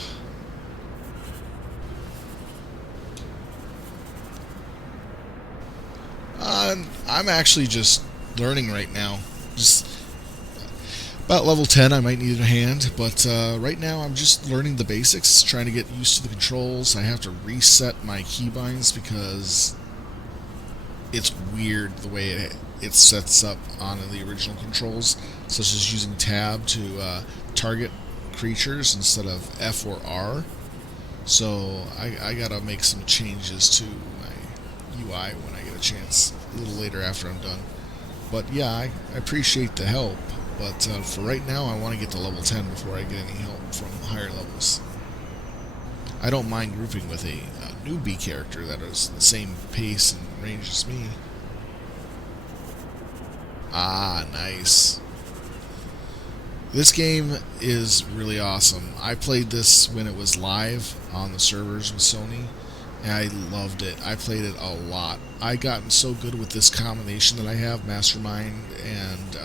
I'm actually just learning right now. Just about level 10, I might need a hand, but right now I'm just learning the basics, trying to get used to the controls. I have to reset my keybinds because it's weird the way it sets up on the original controls, such as using tab to target creatures instead of F or R. So I gotta make some changes to my UI when I get a chance, a little later after I'm done. But yeah, I appreciate the help, but for right now I want to get to level 10 before I get any help from higher levels. I don't mind grouping with a newbie character that is the same pace and range as me. Ah, nice. This game is really awesome. I played this when it was live on the servers with Sony, and I loved it. I played it a lot. I gotten so good with this combination that I have, Mastermind and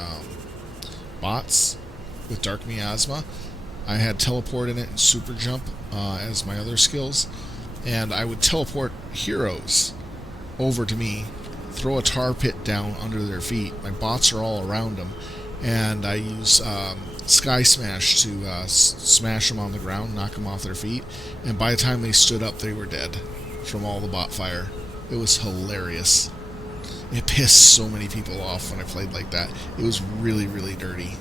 bots with Dark Miasma. I had teleport in it and super jump as my other skills, and I would teleport heroes over to me, throw a tar pit down under their feet. My bots are all around them, and I use Sky Smash to smash them on the ground, knock them off their feet, and by the time they stood up, they were dead from all the bot fire. It was hilarious. It pissed so many people off when I played like that. It was really, really dirty.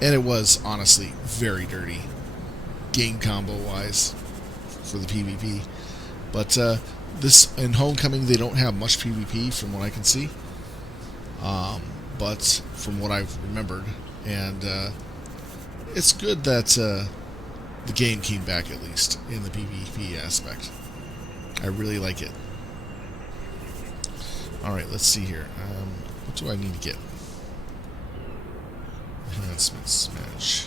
And it was, honestly, very dirty, game combo-wise, for the PvP. But this, in Homecoming, they don't have much PvP from what I can see. But from what I've remembered, and it's good that the game came back, at least, in the PvP aspect. I really like it. Alright, let's see here. What do I need to get? Enhancement smash.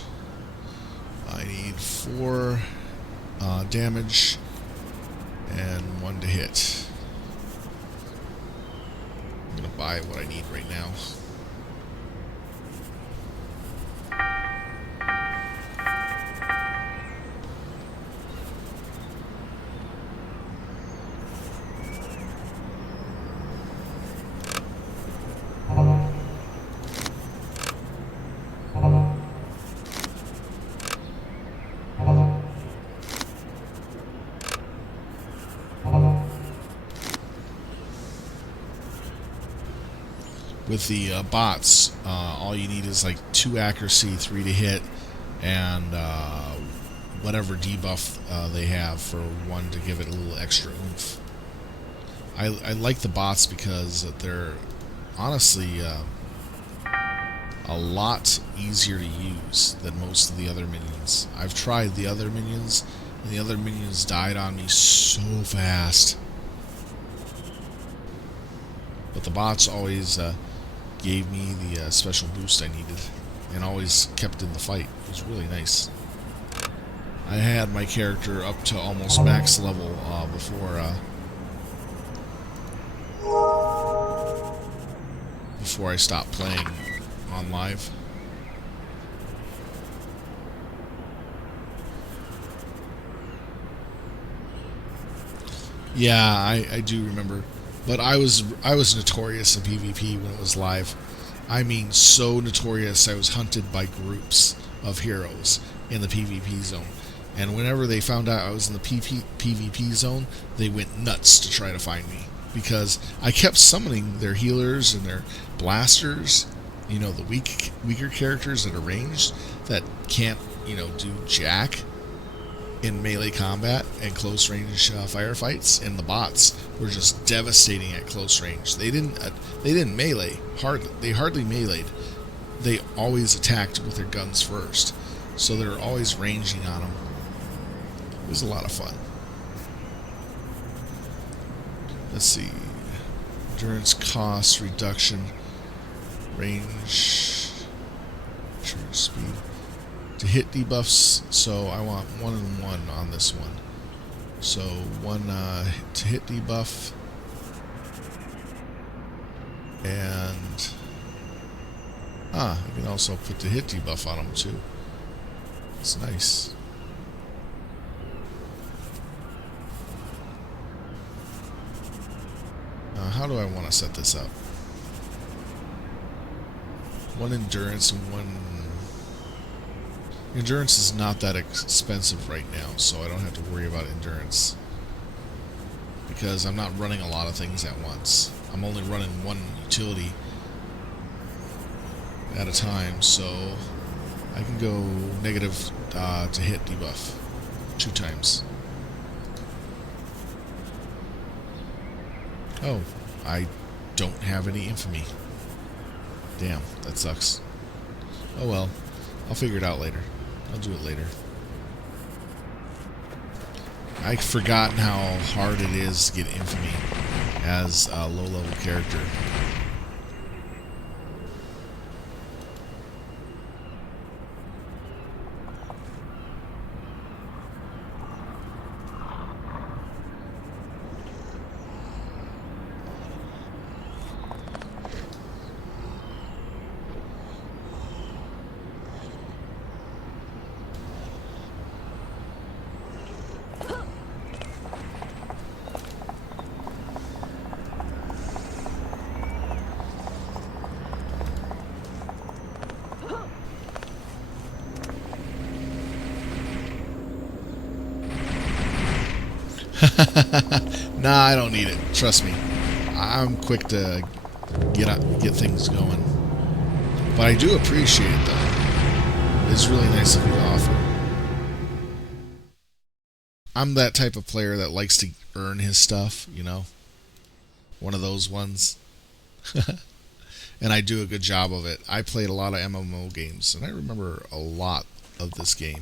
I need 4 damage and 1 to hit. I'm gonna buy what I need right now. With the bots, all you need is like 2 accuracy, 3 to hit, and whatever debuff they have for 1 to give it a little extra oomph. I like the bots because they're honestly a lot easier to use than most of the other minions. I've tried the other minions, and the other minions died on me so fast. But the bots always gave me the special boost I needed, and always kept in the fight. It was really nice. I had my character up to almost max level before I stopped playing on live. Yeah, I do remember. But I was notorious in PvP when it was live. I mean, so notorious. I was hunted by groups of heroes in the PvP zone. And whenever they found out I was in the PvP zone, they went nuts to try to find me. Because I kept summoning their healers and their blasters, you know, the weaker characters that are ranged, that can't, you know, do jack in melee combat and close range firefights, and the bots were just devastating at close range. They didn't melee. They hardly meleeed. They always attacked with their guns first, so they were always ranging on them. It was a lot of fun. Let's see. Endurance cost reduction, range, trigger speed. To hit debuffs, so I want 1 and 1 on this one. So 1 to hit debuff, and I can also put the hit debuff on them too. It's nice. How do I want to set this up? 1 endurance and 1... Endurance is not that expensive right now, so I don't have to worry about endurance. Because I'm not running a lot of things at once. I'm only running 1 utility at a time, so I can go negative to hit debuff 2 times. Oh, I don't have any infamy. Damn, that sucks. Oh well, I'll figure it out later. I'll do it later. I've forgotten how hard it is to get infamy as a low-level character. Nah, I don't need it. Trust me. I'm quick to get things going. But I do appreciate it, though. It's really nice of you to offer. I'm that type of player that likes to earn his stuff, you know? One of those ones. And I do a good job of it. I played a lot of MMO games, and I remember a lot of this game.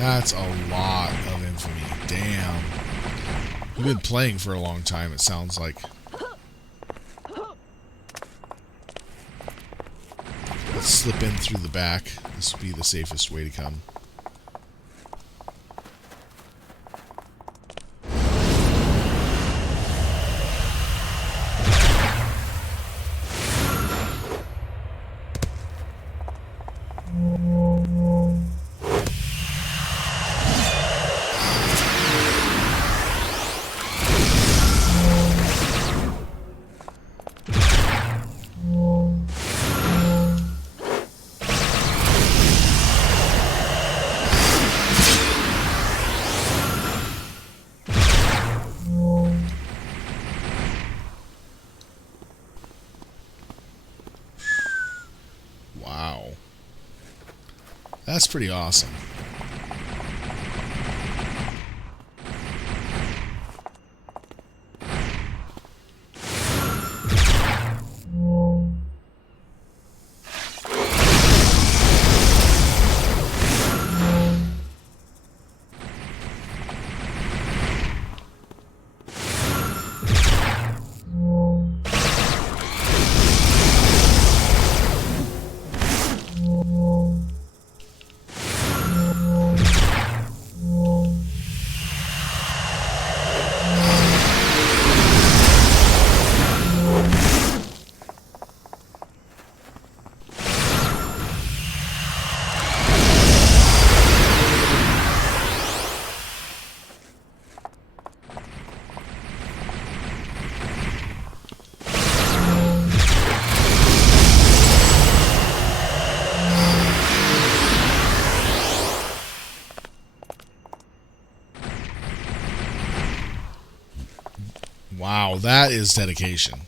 That's a lot of infamy. Damn. You've been playing for a long time, it sounds like. Let's slip in through the back. This would be the safest way to come. Wow. That's pretty awesome. Wow, that is dedication.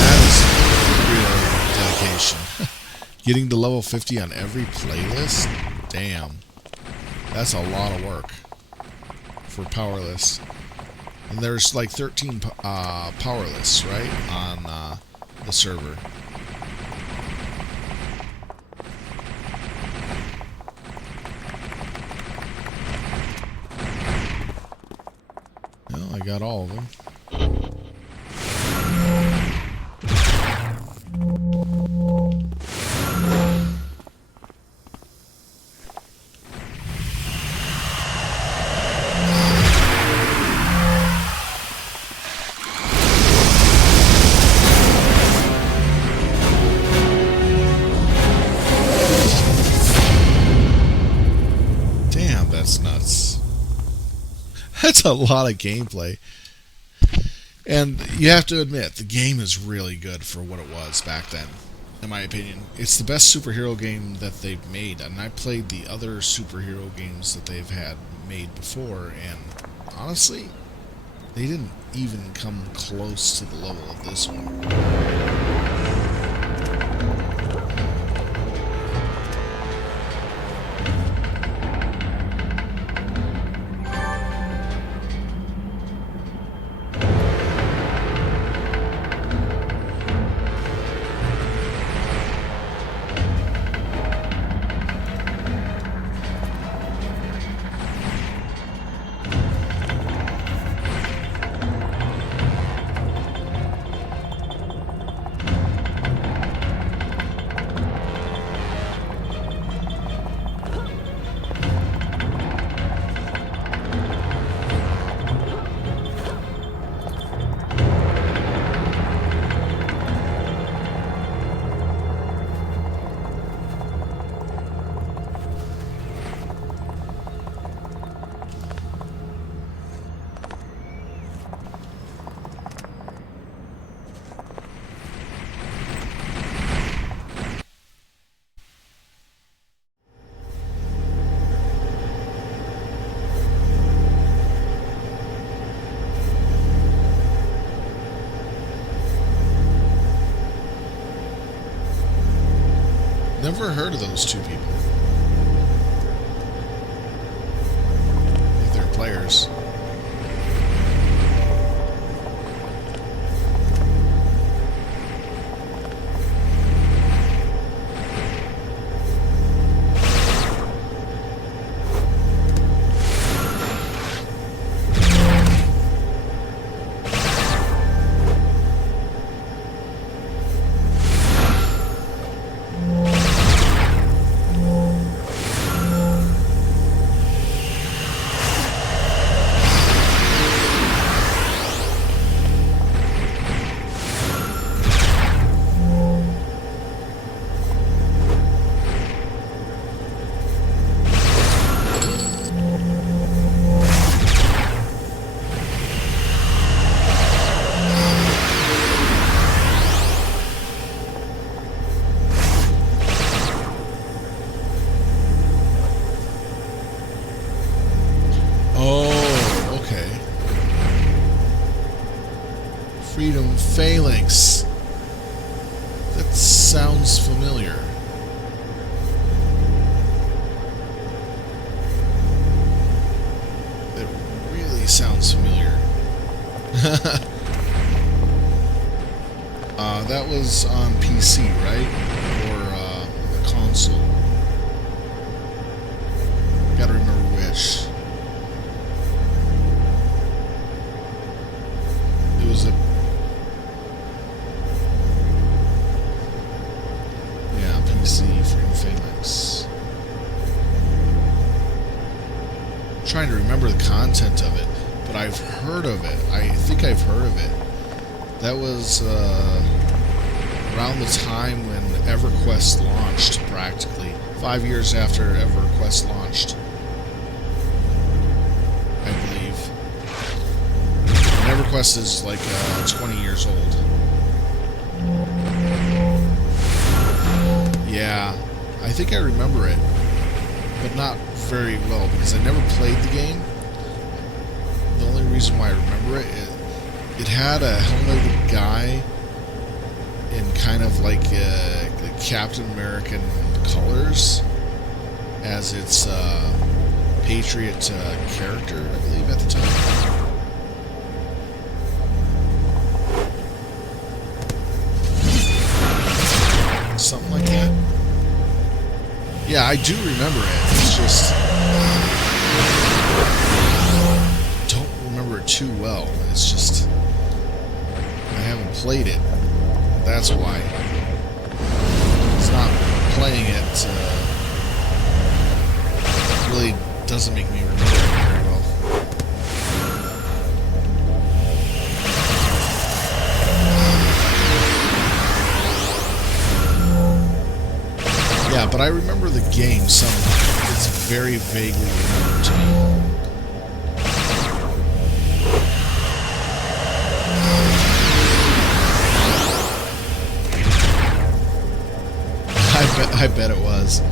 That is real dedication. Getting to level 50 on every playlist? Damn. That's a lot of work for powerless. And there's like 13 powerless, right? On the server. Well, I got all of them. Damn, that's nuts. That's a lot of gameplay. And you have to admit, the game is really good for what it was back then, in my opinion. It's the best superhero game that they've made, and I played the other superhero games that they've had made before, and honestly, they didn't even come close to the level of this one. Never heard of those two people. If they're players. Phoenix. That sounds familiar. It really sounds familiar. That was on PC, right? Or the console. Gotta remember which. It was a... Yeah, PC from Phoenix. I'm trying to remember the content of it, but I've heard of it. I think I've heard of it. That was around the time when EverQuest launched, practically. 5 years after EverQuest launched, I believe. And EverQuest is like 20 years old. Yeah, I think I remember it, but not very well because I never played the game. The only reason why I remember it is it had a helmeted guy in kind of like the Captain American colors as its Patriot character, I believe, at the time. Something like that. Yeah, I do remember it. It's just don't remember it too well. It's just I haven't played it. That's why. It's not playing it really doesn't make me remember it very well. Yeah, but I remember the game somehow. It's very vaguely remembered to me. I bet it was.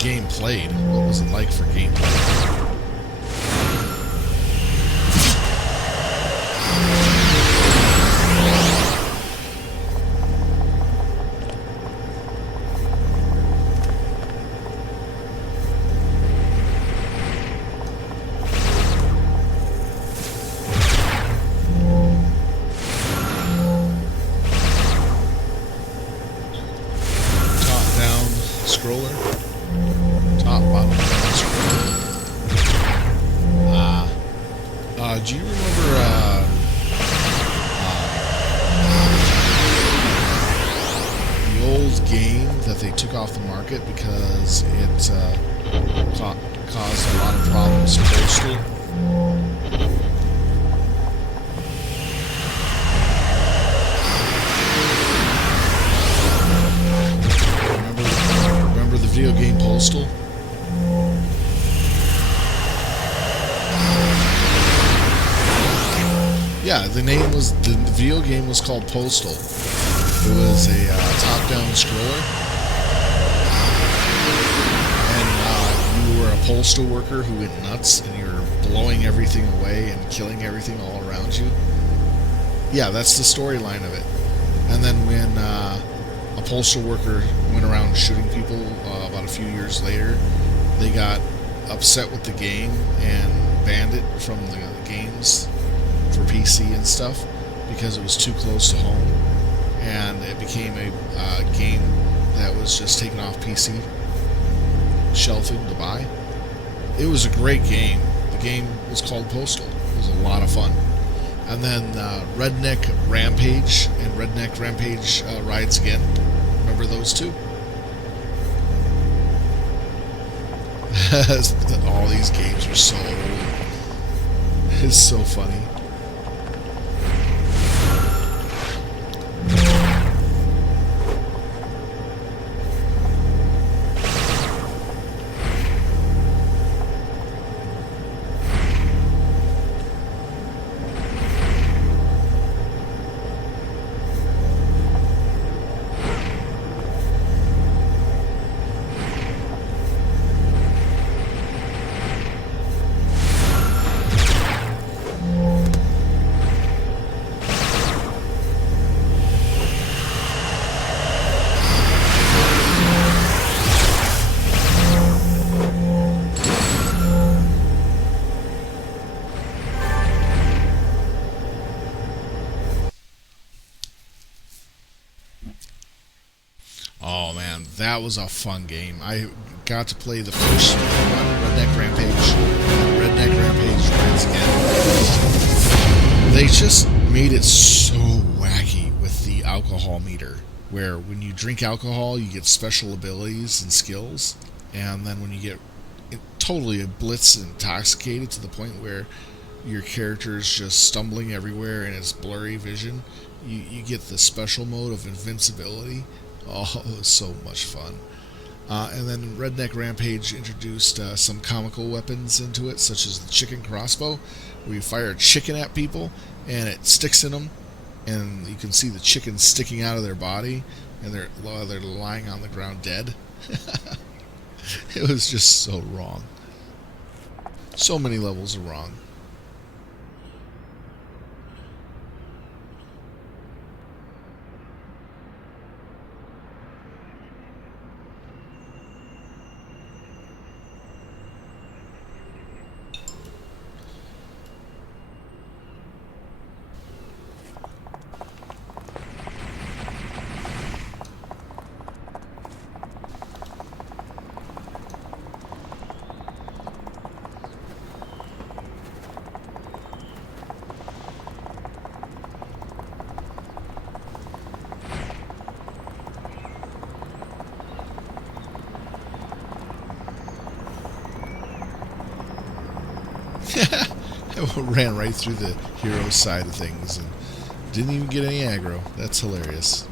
Game played. What was it like for gameplay? Top-down scroller. Top, bottom, do you remember the old game that they took off the market because it caused a lot of problems postal? Remember the video game Postal? Yeah, the video game was called Postal. It was a top-down scroller, and you were a postal worker who went nuts, and you were blowing everything away and killing everything all around you. Yeah, that's the storyline of it. And then when a postal worker went around shooting people about a few years later, they got upset with the game and banned it from the games for PC and stuff because it was too close to home, and it became a game that was just taken off PC. shelving to buy. It was a great game. The game was called Postal. It was a lot of fun. And then Redneck Rampage and Redneck Rampage Rides Again. Remember those two? All these games are so old. It's so funny. Oh man, that was a fun game. I got to play the first one, Redneck Rampage, and Redneck Rampage Rides Again. They just made it so wacky with the alcohol meter, where when you drink alcohol, you get special abilities and skills, and then when you get totally blitz intoxicated to the point where your character is just stumbling everywhere and it's blurry vision, you get the special mode of invincibility. Oh, it was so much fun. And then Redneck Rampage introduced some comical weapons into it, such as the chicken crossbow, where you fire a chicken at people and it sticks in them, and you can see the chicken sticking out of their body, and they're lying on the ground dead. It was just so wrong. So many levels of wrong. I ran right through the hero side of things and didn't even get any aggro. That's hilarious.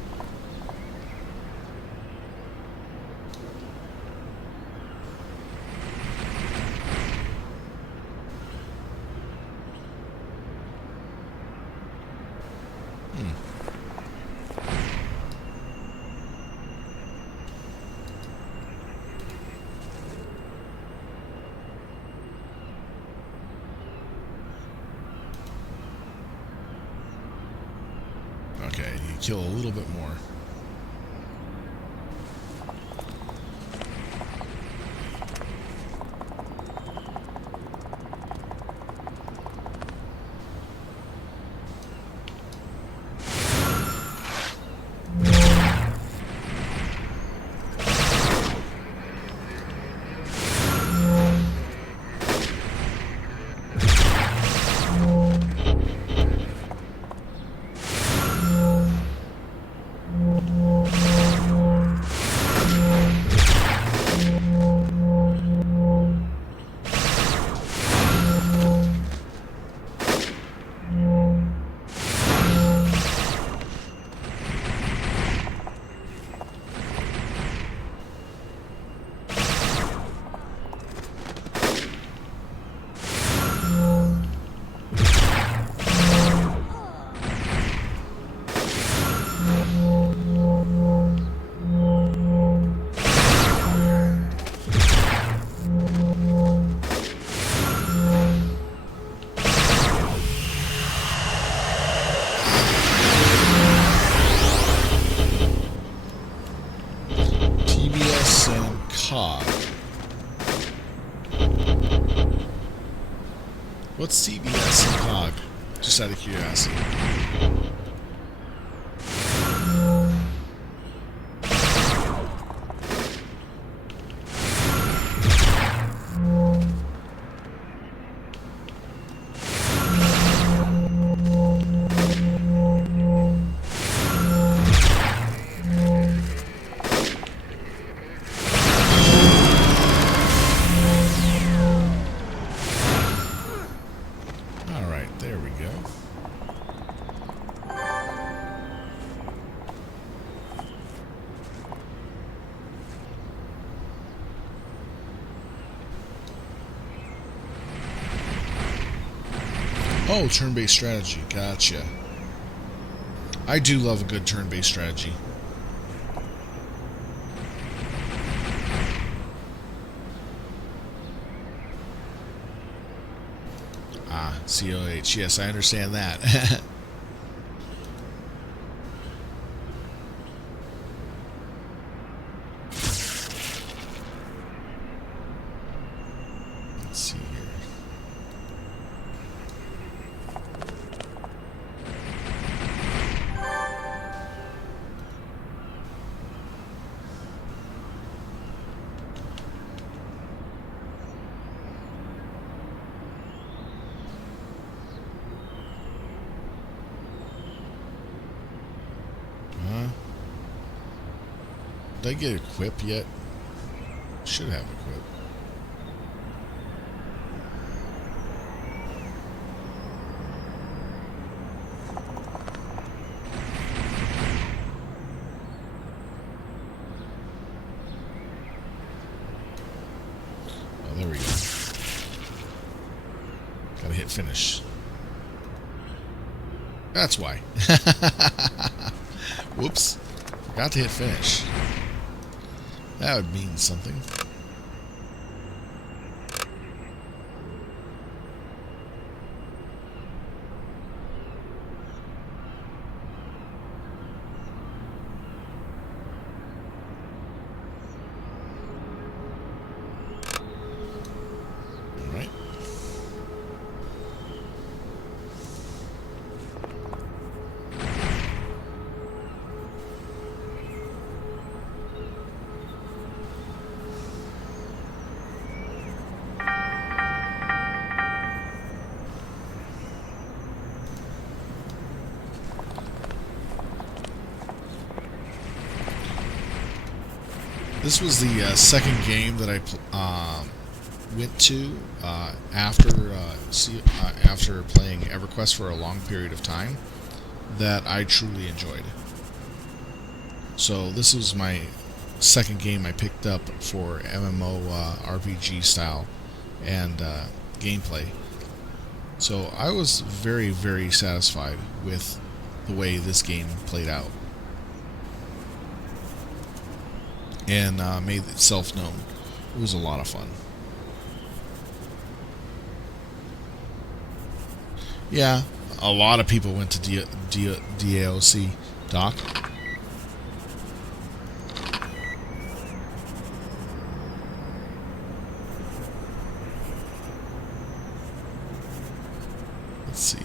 Okay, you kill a little bit more. What's CBS and COG? Just out of curiosity. Oh, turn-based strategy. Gotcha. I do love a good turn-based strategy. Ah, CoH. Yes, I understand that. Let's see here. Did I get equip yet? Should have equip. Oh, there we go. Gotta hit finish. That's why. Whoops. Forgot to hit finish. That would mean something. All right. This was the second game that I went to after playing EverQuest for a long period of time that I truly enjoyed. So this was my second game I picked up for MMO RPG style and gameplay. So I was very, very satisfied with the way this game played out. And made itself known. It was a lot of fun. Yeah, a lot of people went to DAOC. Doc? Let's see.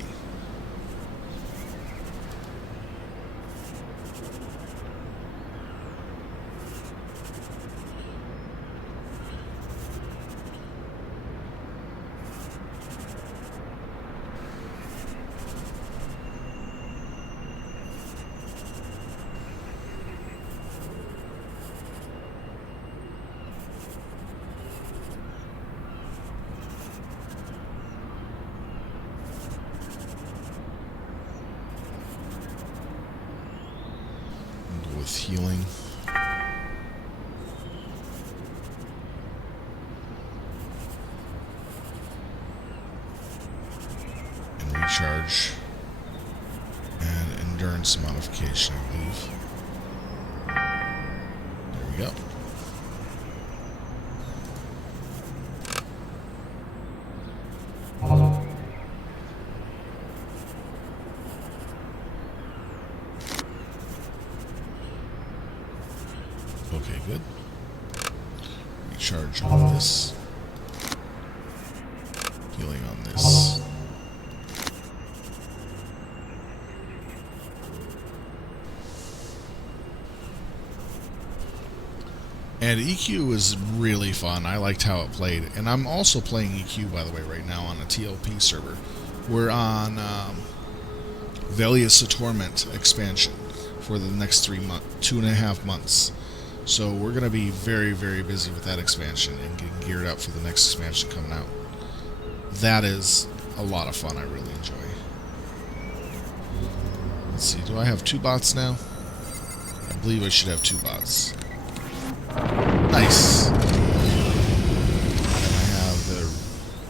With healing. And recharge. And endurance modification, I believe. There we go. Okay, good. Recharge on this. Healing on this. And EQ was really fun. I liked how it played. And I'm also playing EQ, by the way, right now on a TLP server. We're on Valius Torment expansion for the next 2.5 months. So we're going to be very, very busy with that expansion and getting geared up for the next expansion coming out. That is a lot of fun. I really enjoy. Let's see. Do I have 2 bots now? I believe I should have 2 bots. Nice. And I have the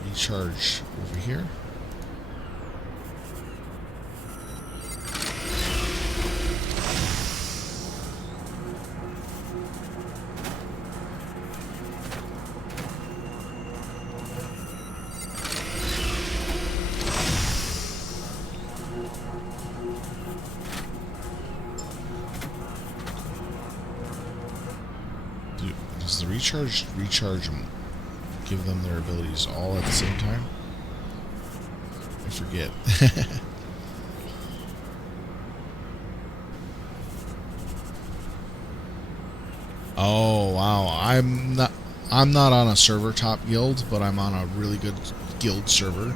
recharge over here. recharge them, give them their abilities all at the same time? I forget. Oh wow, I'm not on a server top guild, but I'm on a really good guild server.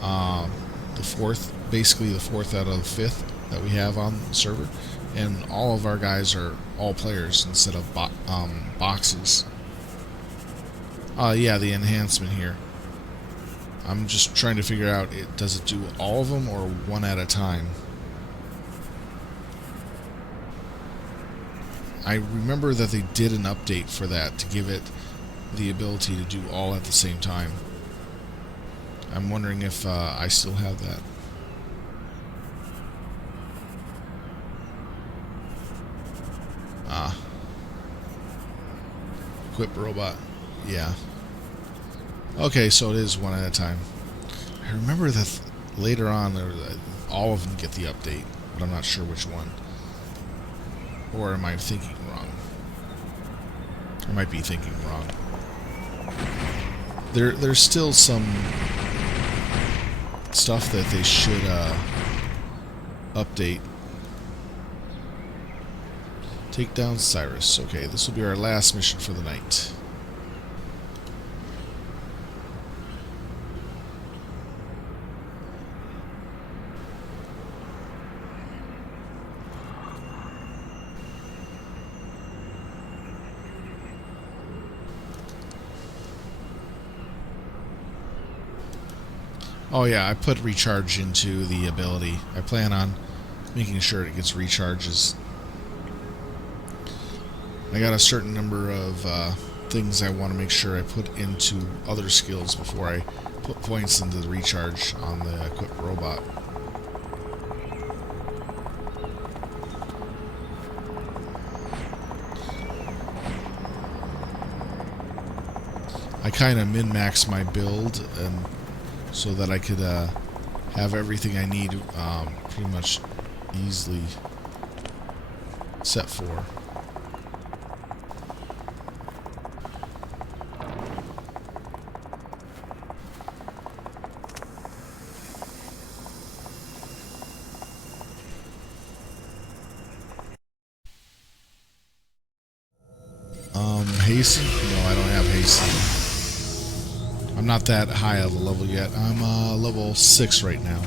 The fourth, basically the fourth out of the fifth that we have on the server, and all of our guys are all players instead of boxes. Yeah, the enhancement here. I'm just trying to figure out, does it do all of them or one at a time? I remember that they did an update for that to give it the ability to do all at the same time. I'm wondering if I still have that. Ah. Equip robot. Yeah. Okay, so it is one at a time. I remember that later on, all of them get the update, but I'm not sure which one. Or am I thinking wrong? I might be thinking wrong. There's still some stuff that they should update. Take down Cyrus. Okay, this will be our last mission for the night. Oh yeah, I put recharge into the ability. I plan on making sure it gets recharges. I got a certain number of things I want to make sure I put into other skills before I put points into the recharge on the equipped robot. I kind of min-max my build and so that I could have everything I need pretty much easily set for. Hasten? No, I don't have hasten. I'm not that high of a level yet. I'm level 6 right now.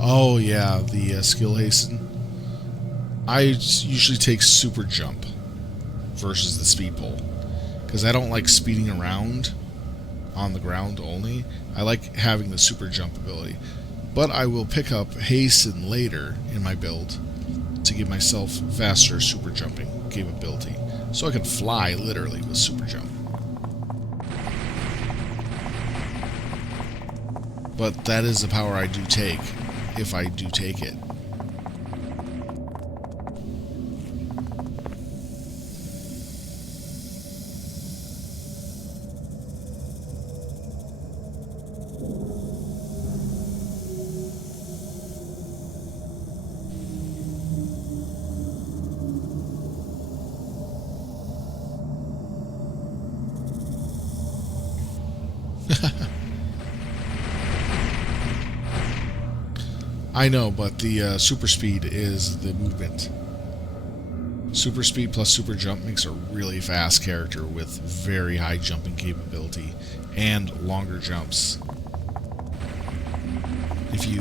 Oh yeah, the skill hasten. I usually take super jump versus the speed pole because I don't like speeding around on the ground only. I like having the super jump ability. But I will pick up hasten later in my build to give myself faster super jumping capability. So I can fly literally with super jump. But that is the power I do take, if I do take it. I know, but the super speed is the movement. Super speed plus super jump makes a really fast character with very high jumping capability and longer jumps. If you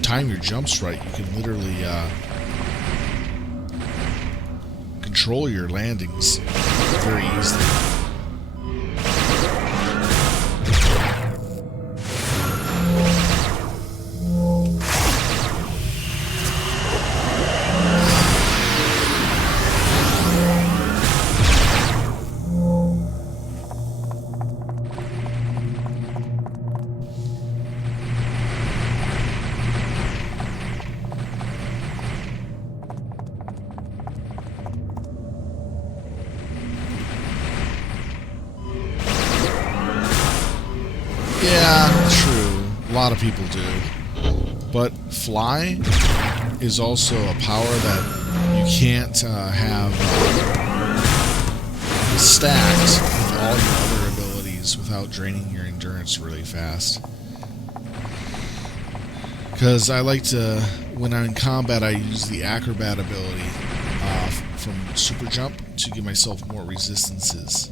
time your jumps right, you can literally control your landings very easily. Yeah, true. A lot of people do. But fly is also a power that you can't have stacked with all your other abilities without draining your endurance really fast. Because I like to, when I'm in combat, I use the acrobat ability from super jump to give myself more resistances.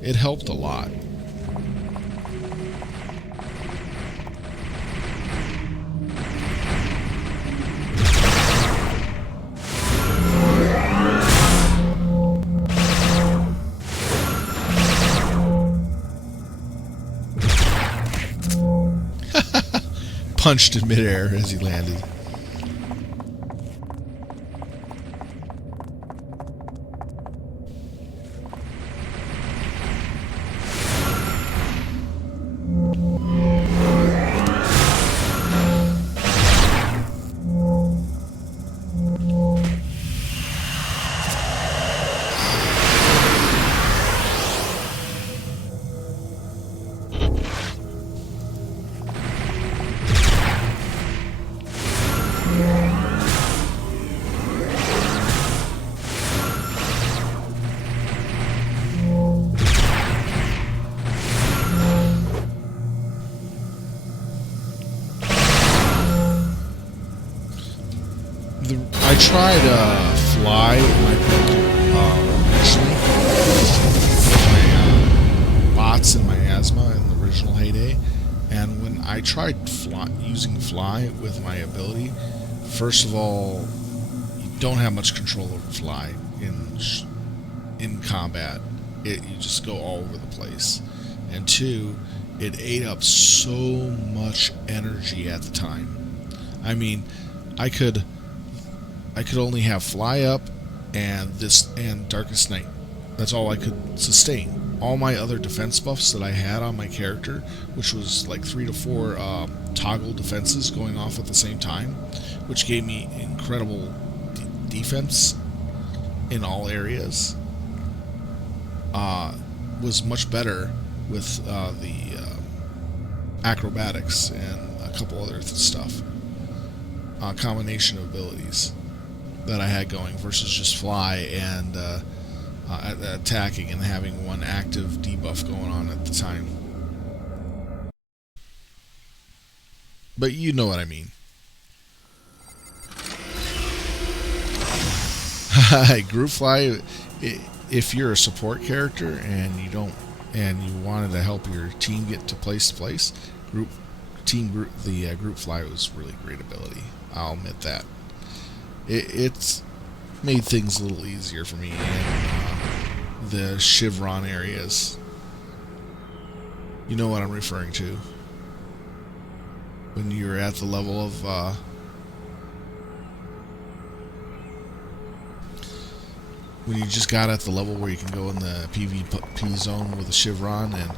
It helped a lot. Punched in midair as he landed. I tried fly in my build initially with my bots and my asthma in the original heyday, and when I tried using fly with my ability, first of all, you don't have much control over fly in combat. You just go all over the place, and two, it ate up so much energy at the time. I mean, I could only have fly up and darkest night. That's all I could sustain. All my other defense buffs that I had on my character, which was like 3 to 4 toggle defenses going off at the same time, which gave me incredible defense in all areas, was much better with the acrobatics and a couple other stuff. Combination of abilities that I had going versus just fly and attacking and having one active debuff going on at the time. But you know what I mean. Group fly, if you're a support character and you wanted to help your team get to place, group fly was really great ability. I'll admit that. It's made things a little easier for me in the chevron areas. You know what I'm referring to. When you're at the level of when you just got at the level where you can go in the PvP zone with a chevron, and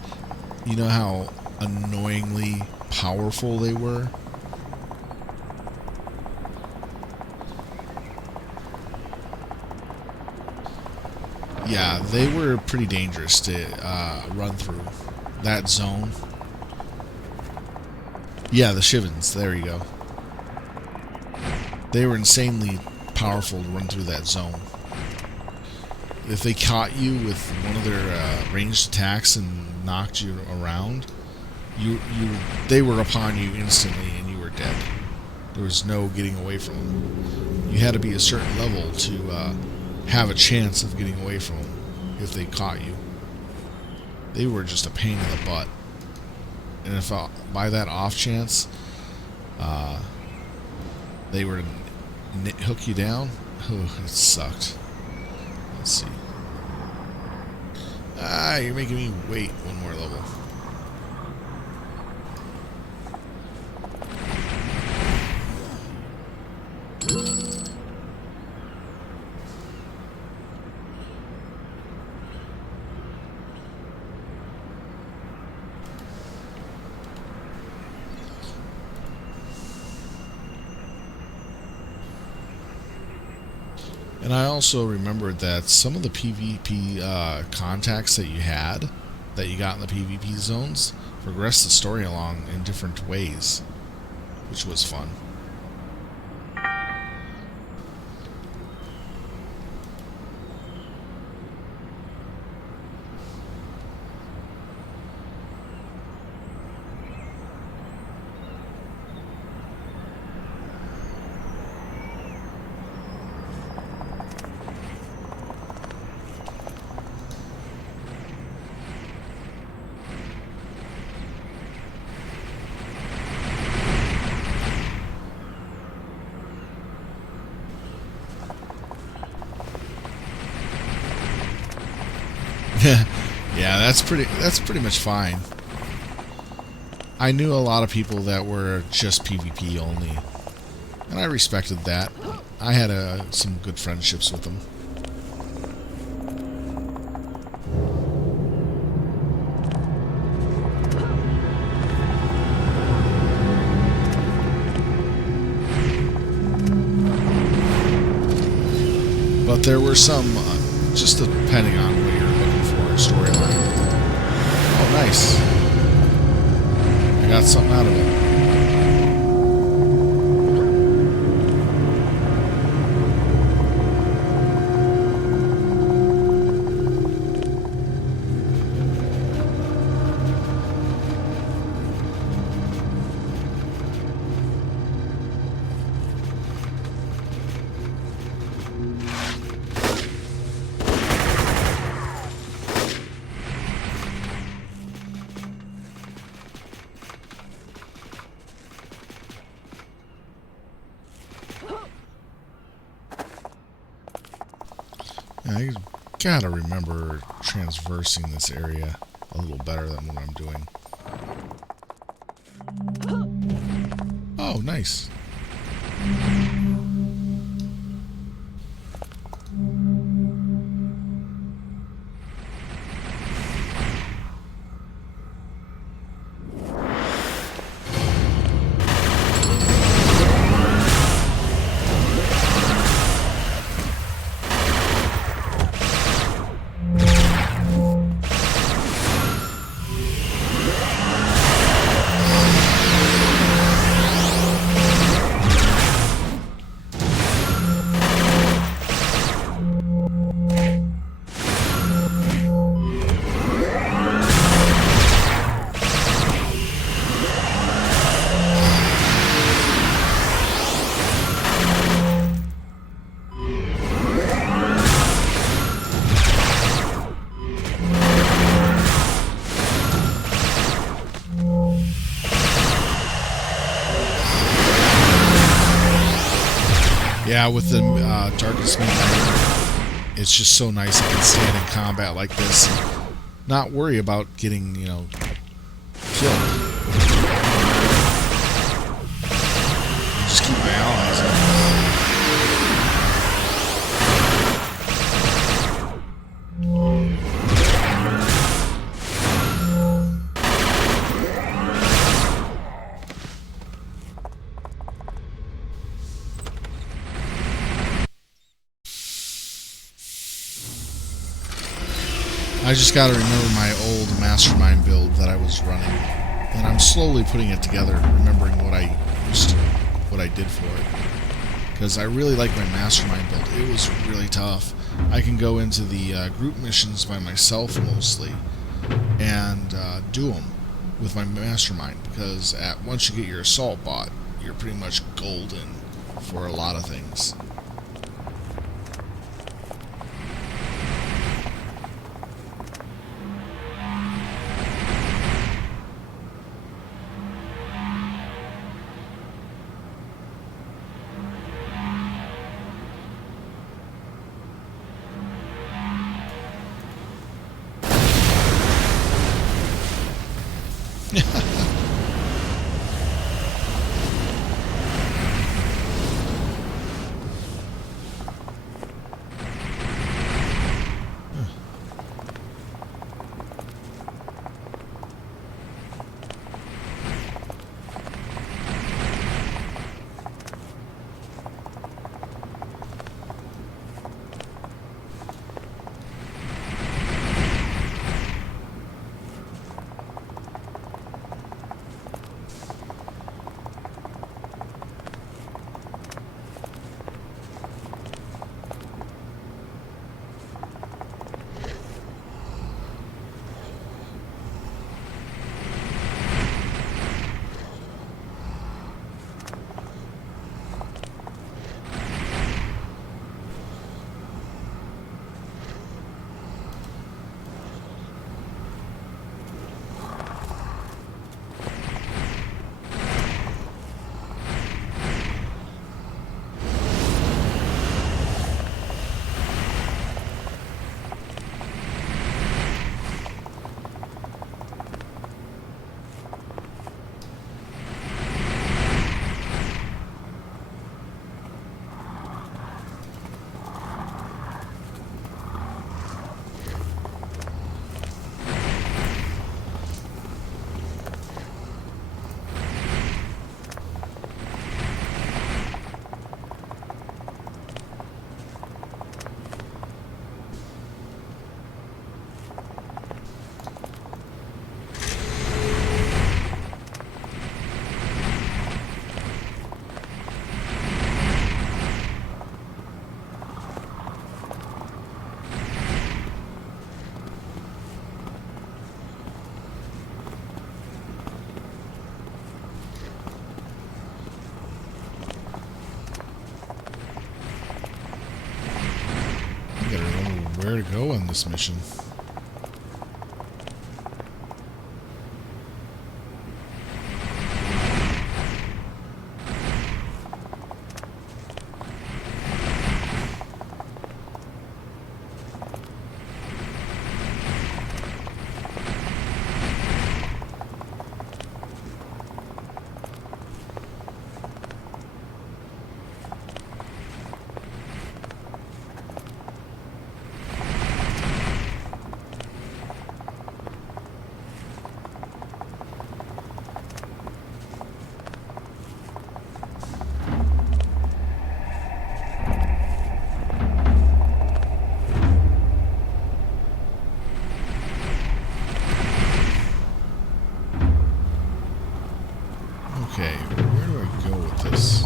you know how annoyingly powerful they were. Yeah, they were pretty dangerous to run through that zone. Yeah, the Shivans, there you go. They were insanely powerful to run through that zone. If they caught you with one of their ranged attacks and knocked you around, they were upon you instantly and you were dead. There was no getting away from them. You had to be a certain level to have a chance of getting away from them if they caught you. They were just a pain in the butt. And if by that off chance they were to hook you down, oh, it sucked. Let's see. You're making me wait one more level. And I also remembered that some of the PvP contacts that you got in the PvP zones, progressed the story along in different ways. which was fun. Yeah, that's pretty much fine. I knew a lot of people that were just PvP only, and I respected that. I had some good friendships with them. But there were some, just depending on what you're looking for, storyline. Oh, nice. I got something out of it. I gotta remember transversing this area a little better than what I'm doing. Oh, nice. Yeah, with the Darkest Midnight, it's just so nice I can stand in combat like this and not worry about getting, killed. Just keep my allies up. I just gotta remember my old mastermind build that I was running, and I'm slowly putting it together, remembering what I did for it. Because I really like my mastermind build. It was really tough. I can go into the group missions by myself mostly, and do them with my mastermind. Because once you get your assault bot, you're pretty much golden for a lot of things. to go on this mission. Okay, where do I go with this?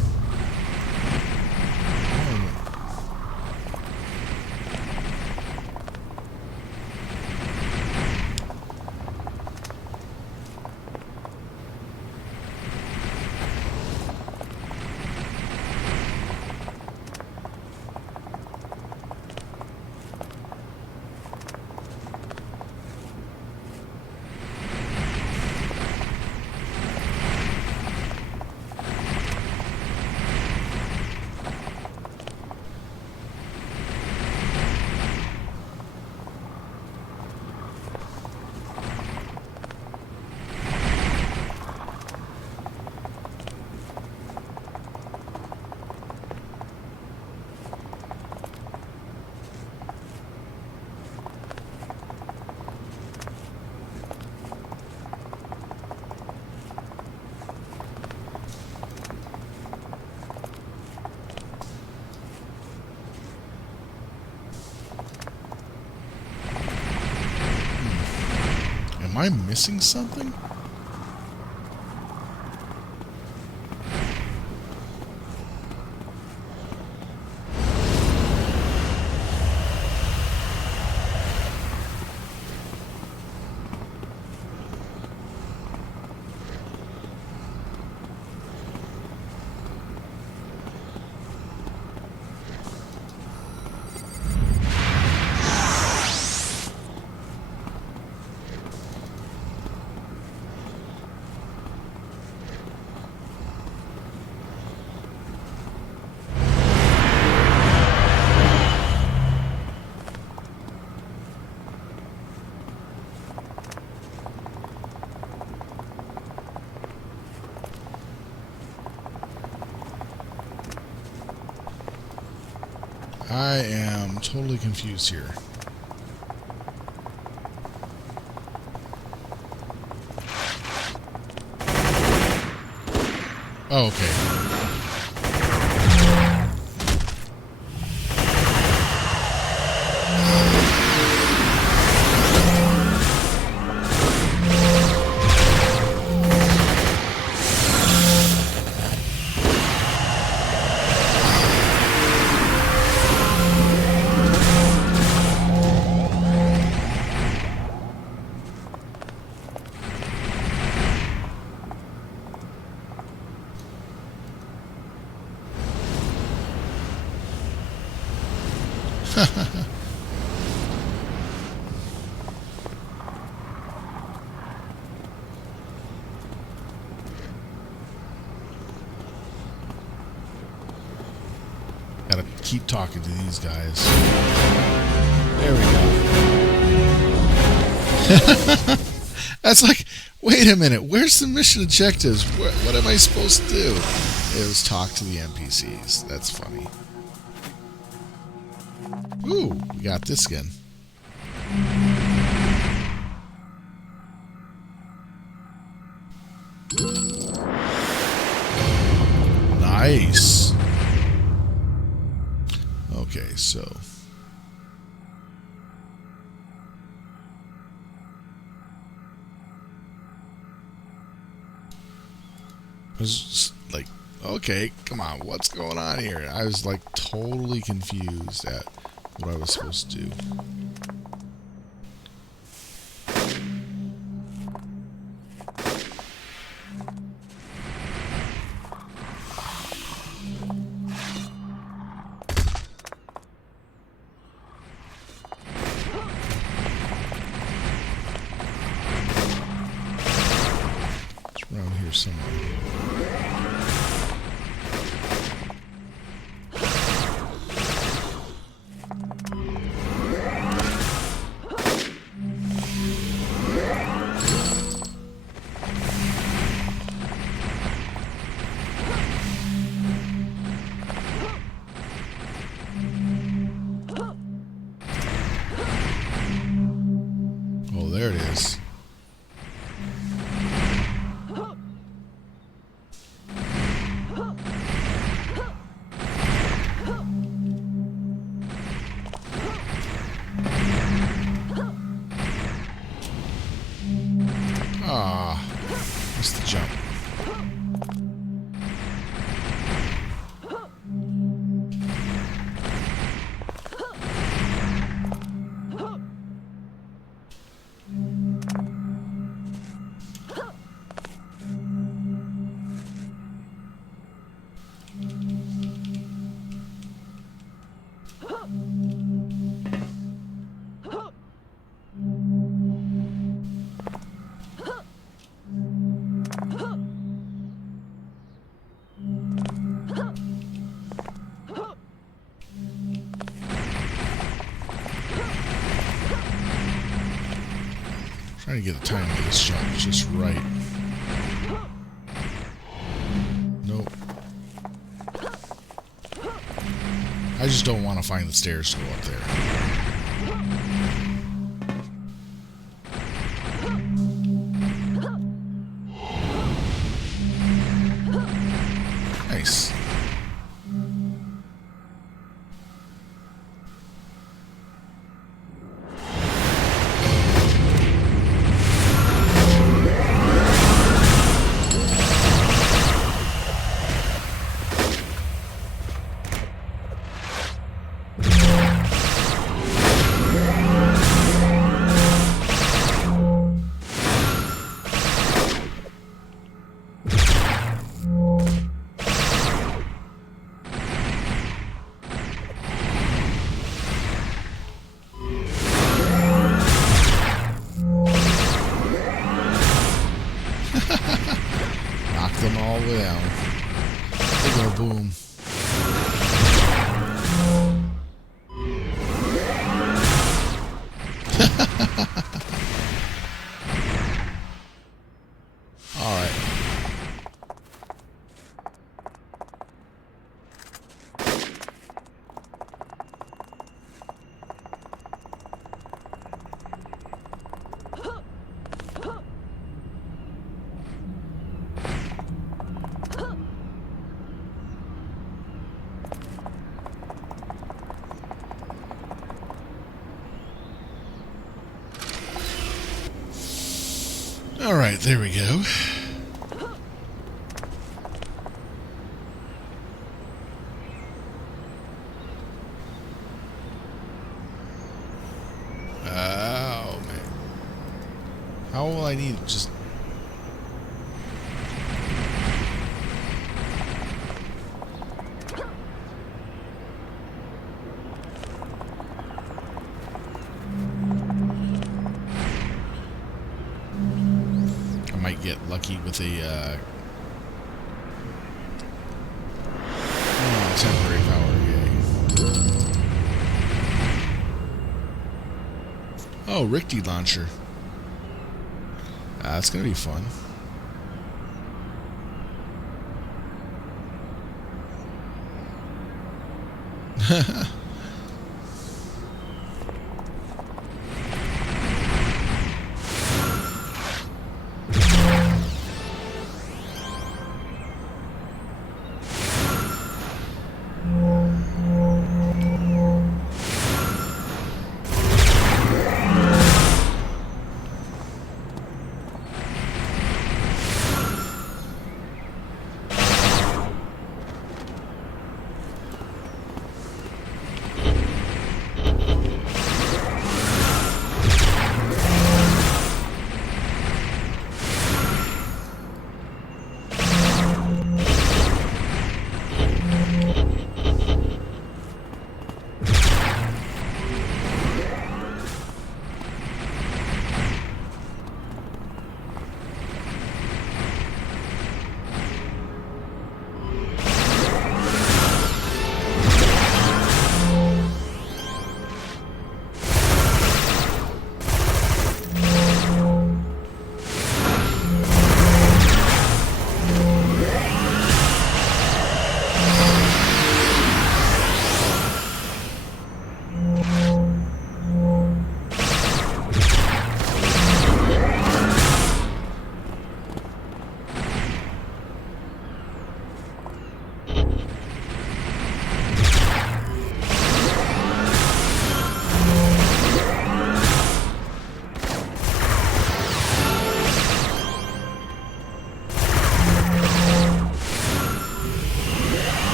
Am I missing something? I am totally confused here. Oh, okay. Gotta keep talking to these guys. There we go. That's like, wait a minute, where's the mission objectives? What am I supposed to do? It was talk to the NPCs. That's funny. Ooh, we got this again. Nice. Okay, so I was just like, okay, come on, what's going on here? I was like totally confused at what I was supposed to do. somewhere. Oh, there it is. Ah, missed the jump. Trying to get the timing of this jump just right. Nope. I just don't want to find the stairs to go up there. Nice. Knock them all the way down. Big ol' boom. Alright. Alright, there we go. Oh, man. How will I need just... get lucky with a temporary power. Yay. Oh, Richter launcher. That's gonna be fun.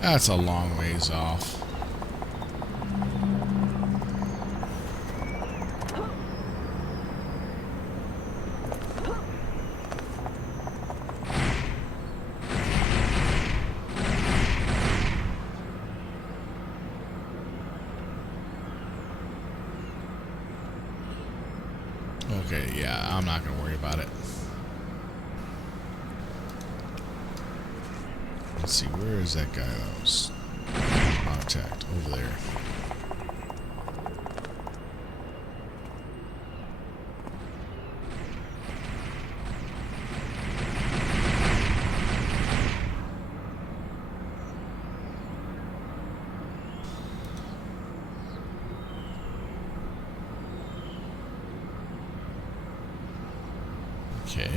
That's a long ways off. Okay, yeah, I'm not going to worry about it. Let's see, where is that guy that was attacked? Over there. Okay.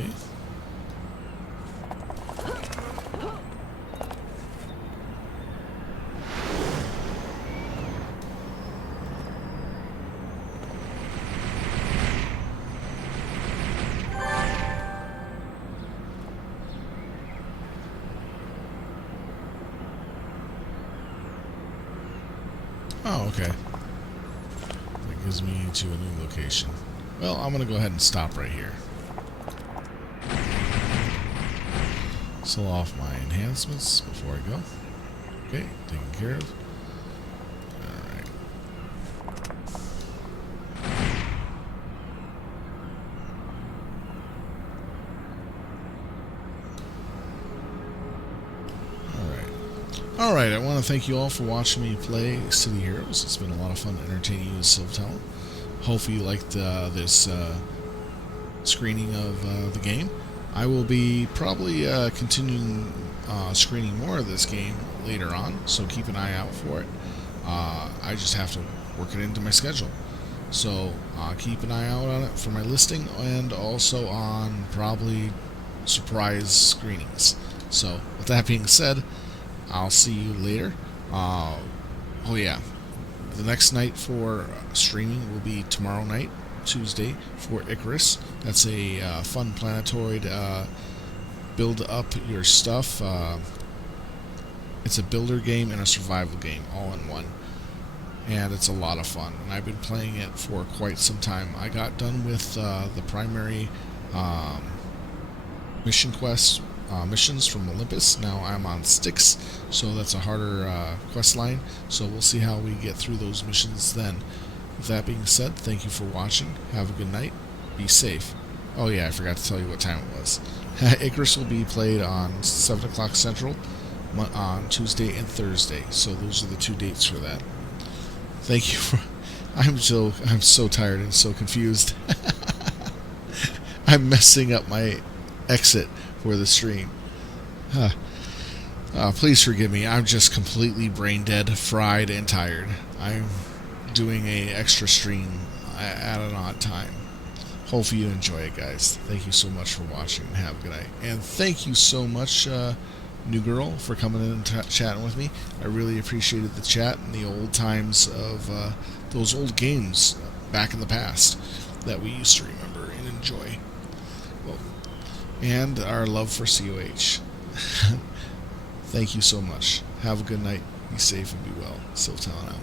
Oh, okay. That gives me to a new location. Well, I'm going to go ahead and stop right here. Sell off my enhancements before I go. Okay, taken care of. Alright. Alright, I want to thank you all for watching me play City Heroes. It's been a lot of fun entertaining you with Silver Talent. Hopefully you liked this screening of the game. I will be probably continuing screening more of this game later on, so keep an eye out for it. I just have to work it into my schedule. So keep an eye out on it for my listing, and also on probably surprise screenings. So with that being said, I'll see you later. Oh yeah, the next night for streaming will be tomorrow night, Tuesday, for Icarus. That's a fun planetoid, build up your stuff. It's a builder game and a survival game all in one, and it's a lot of fun, and I've been playing it for quite some time. I got done with the primary mission quest missions from Olympus. Now I'm on Styx, so that's a harder quest line, so we'll see how we get through those missions then. With that being said, thank you for watching. Have a good night. Be safe. Oh yeah, I forgot to tell you what time it was. Icarus will be played on 7 o'clock Central on Tuesday and Thursday. So those are the 2 dates for that. Thank you for... I'm so tired and so confused. I'm messing up my exit for the stream. Please forgive me. I'm just completely brain dead, fried, and tired. I'm doing a extra stream at an odd time. Hopefully you enjoy it, guys. Thank you so much for watching, and have a good night. And thank you so much, New Girl, for coming in and chatting with me. I really appreciated the chat and the old times of those old games back in the past that we used to remember and enjoy. Well, and our love for CoH. Thank you so much. Have a good night. Be safe and be well. Silver Talent out.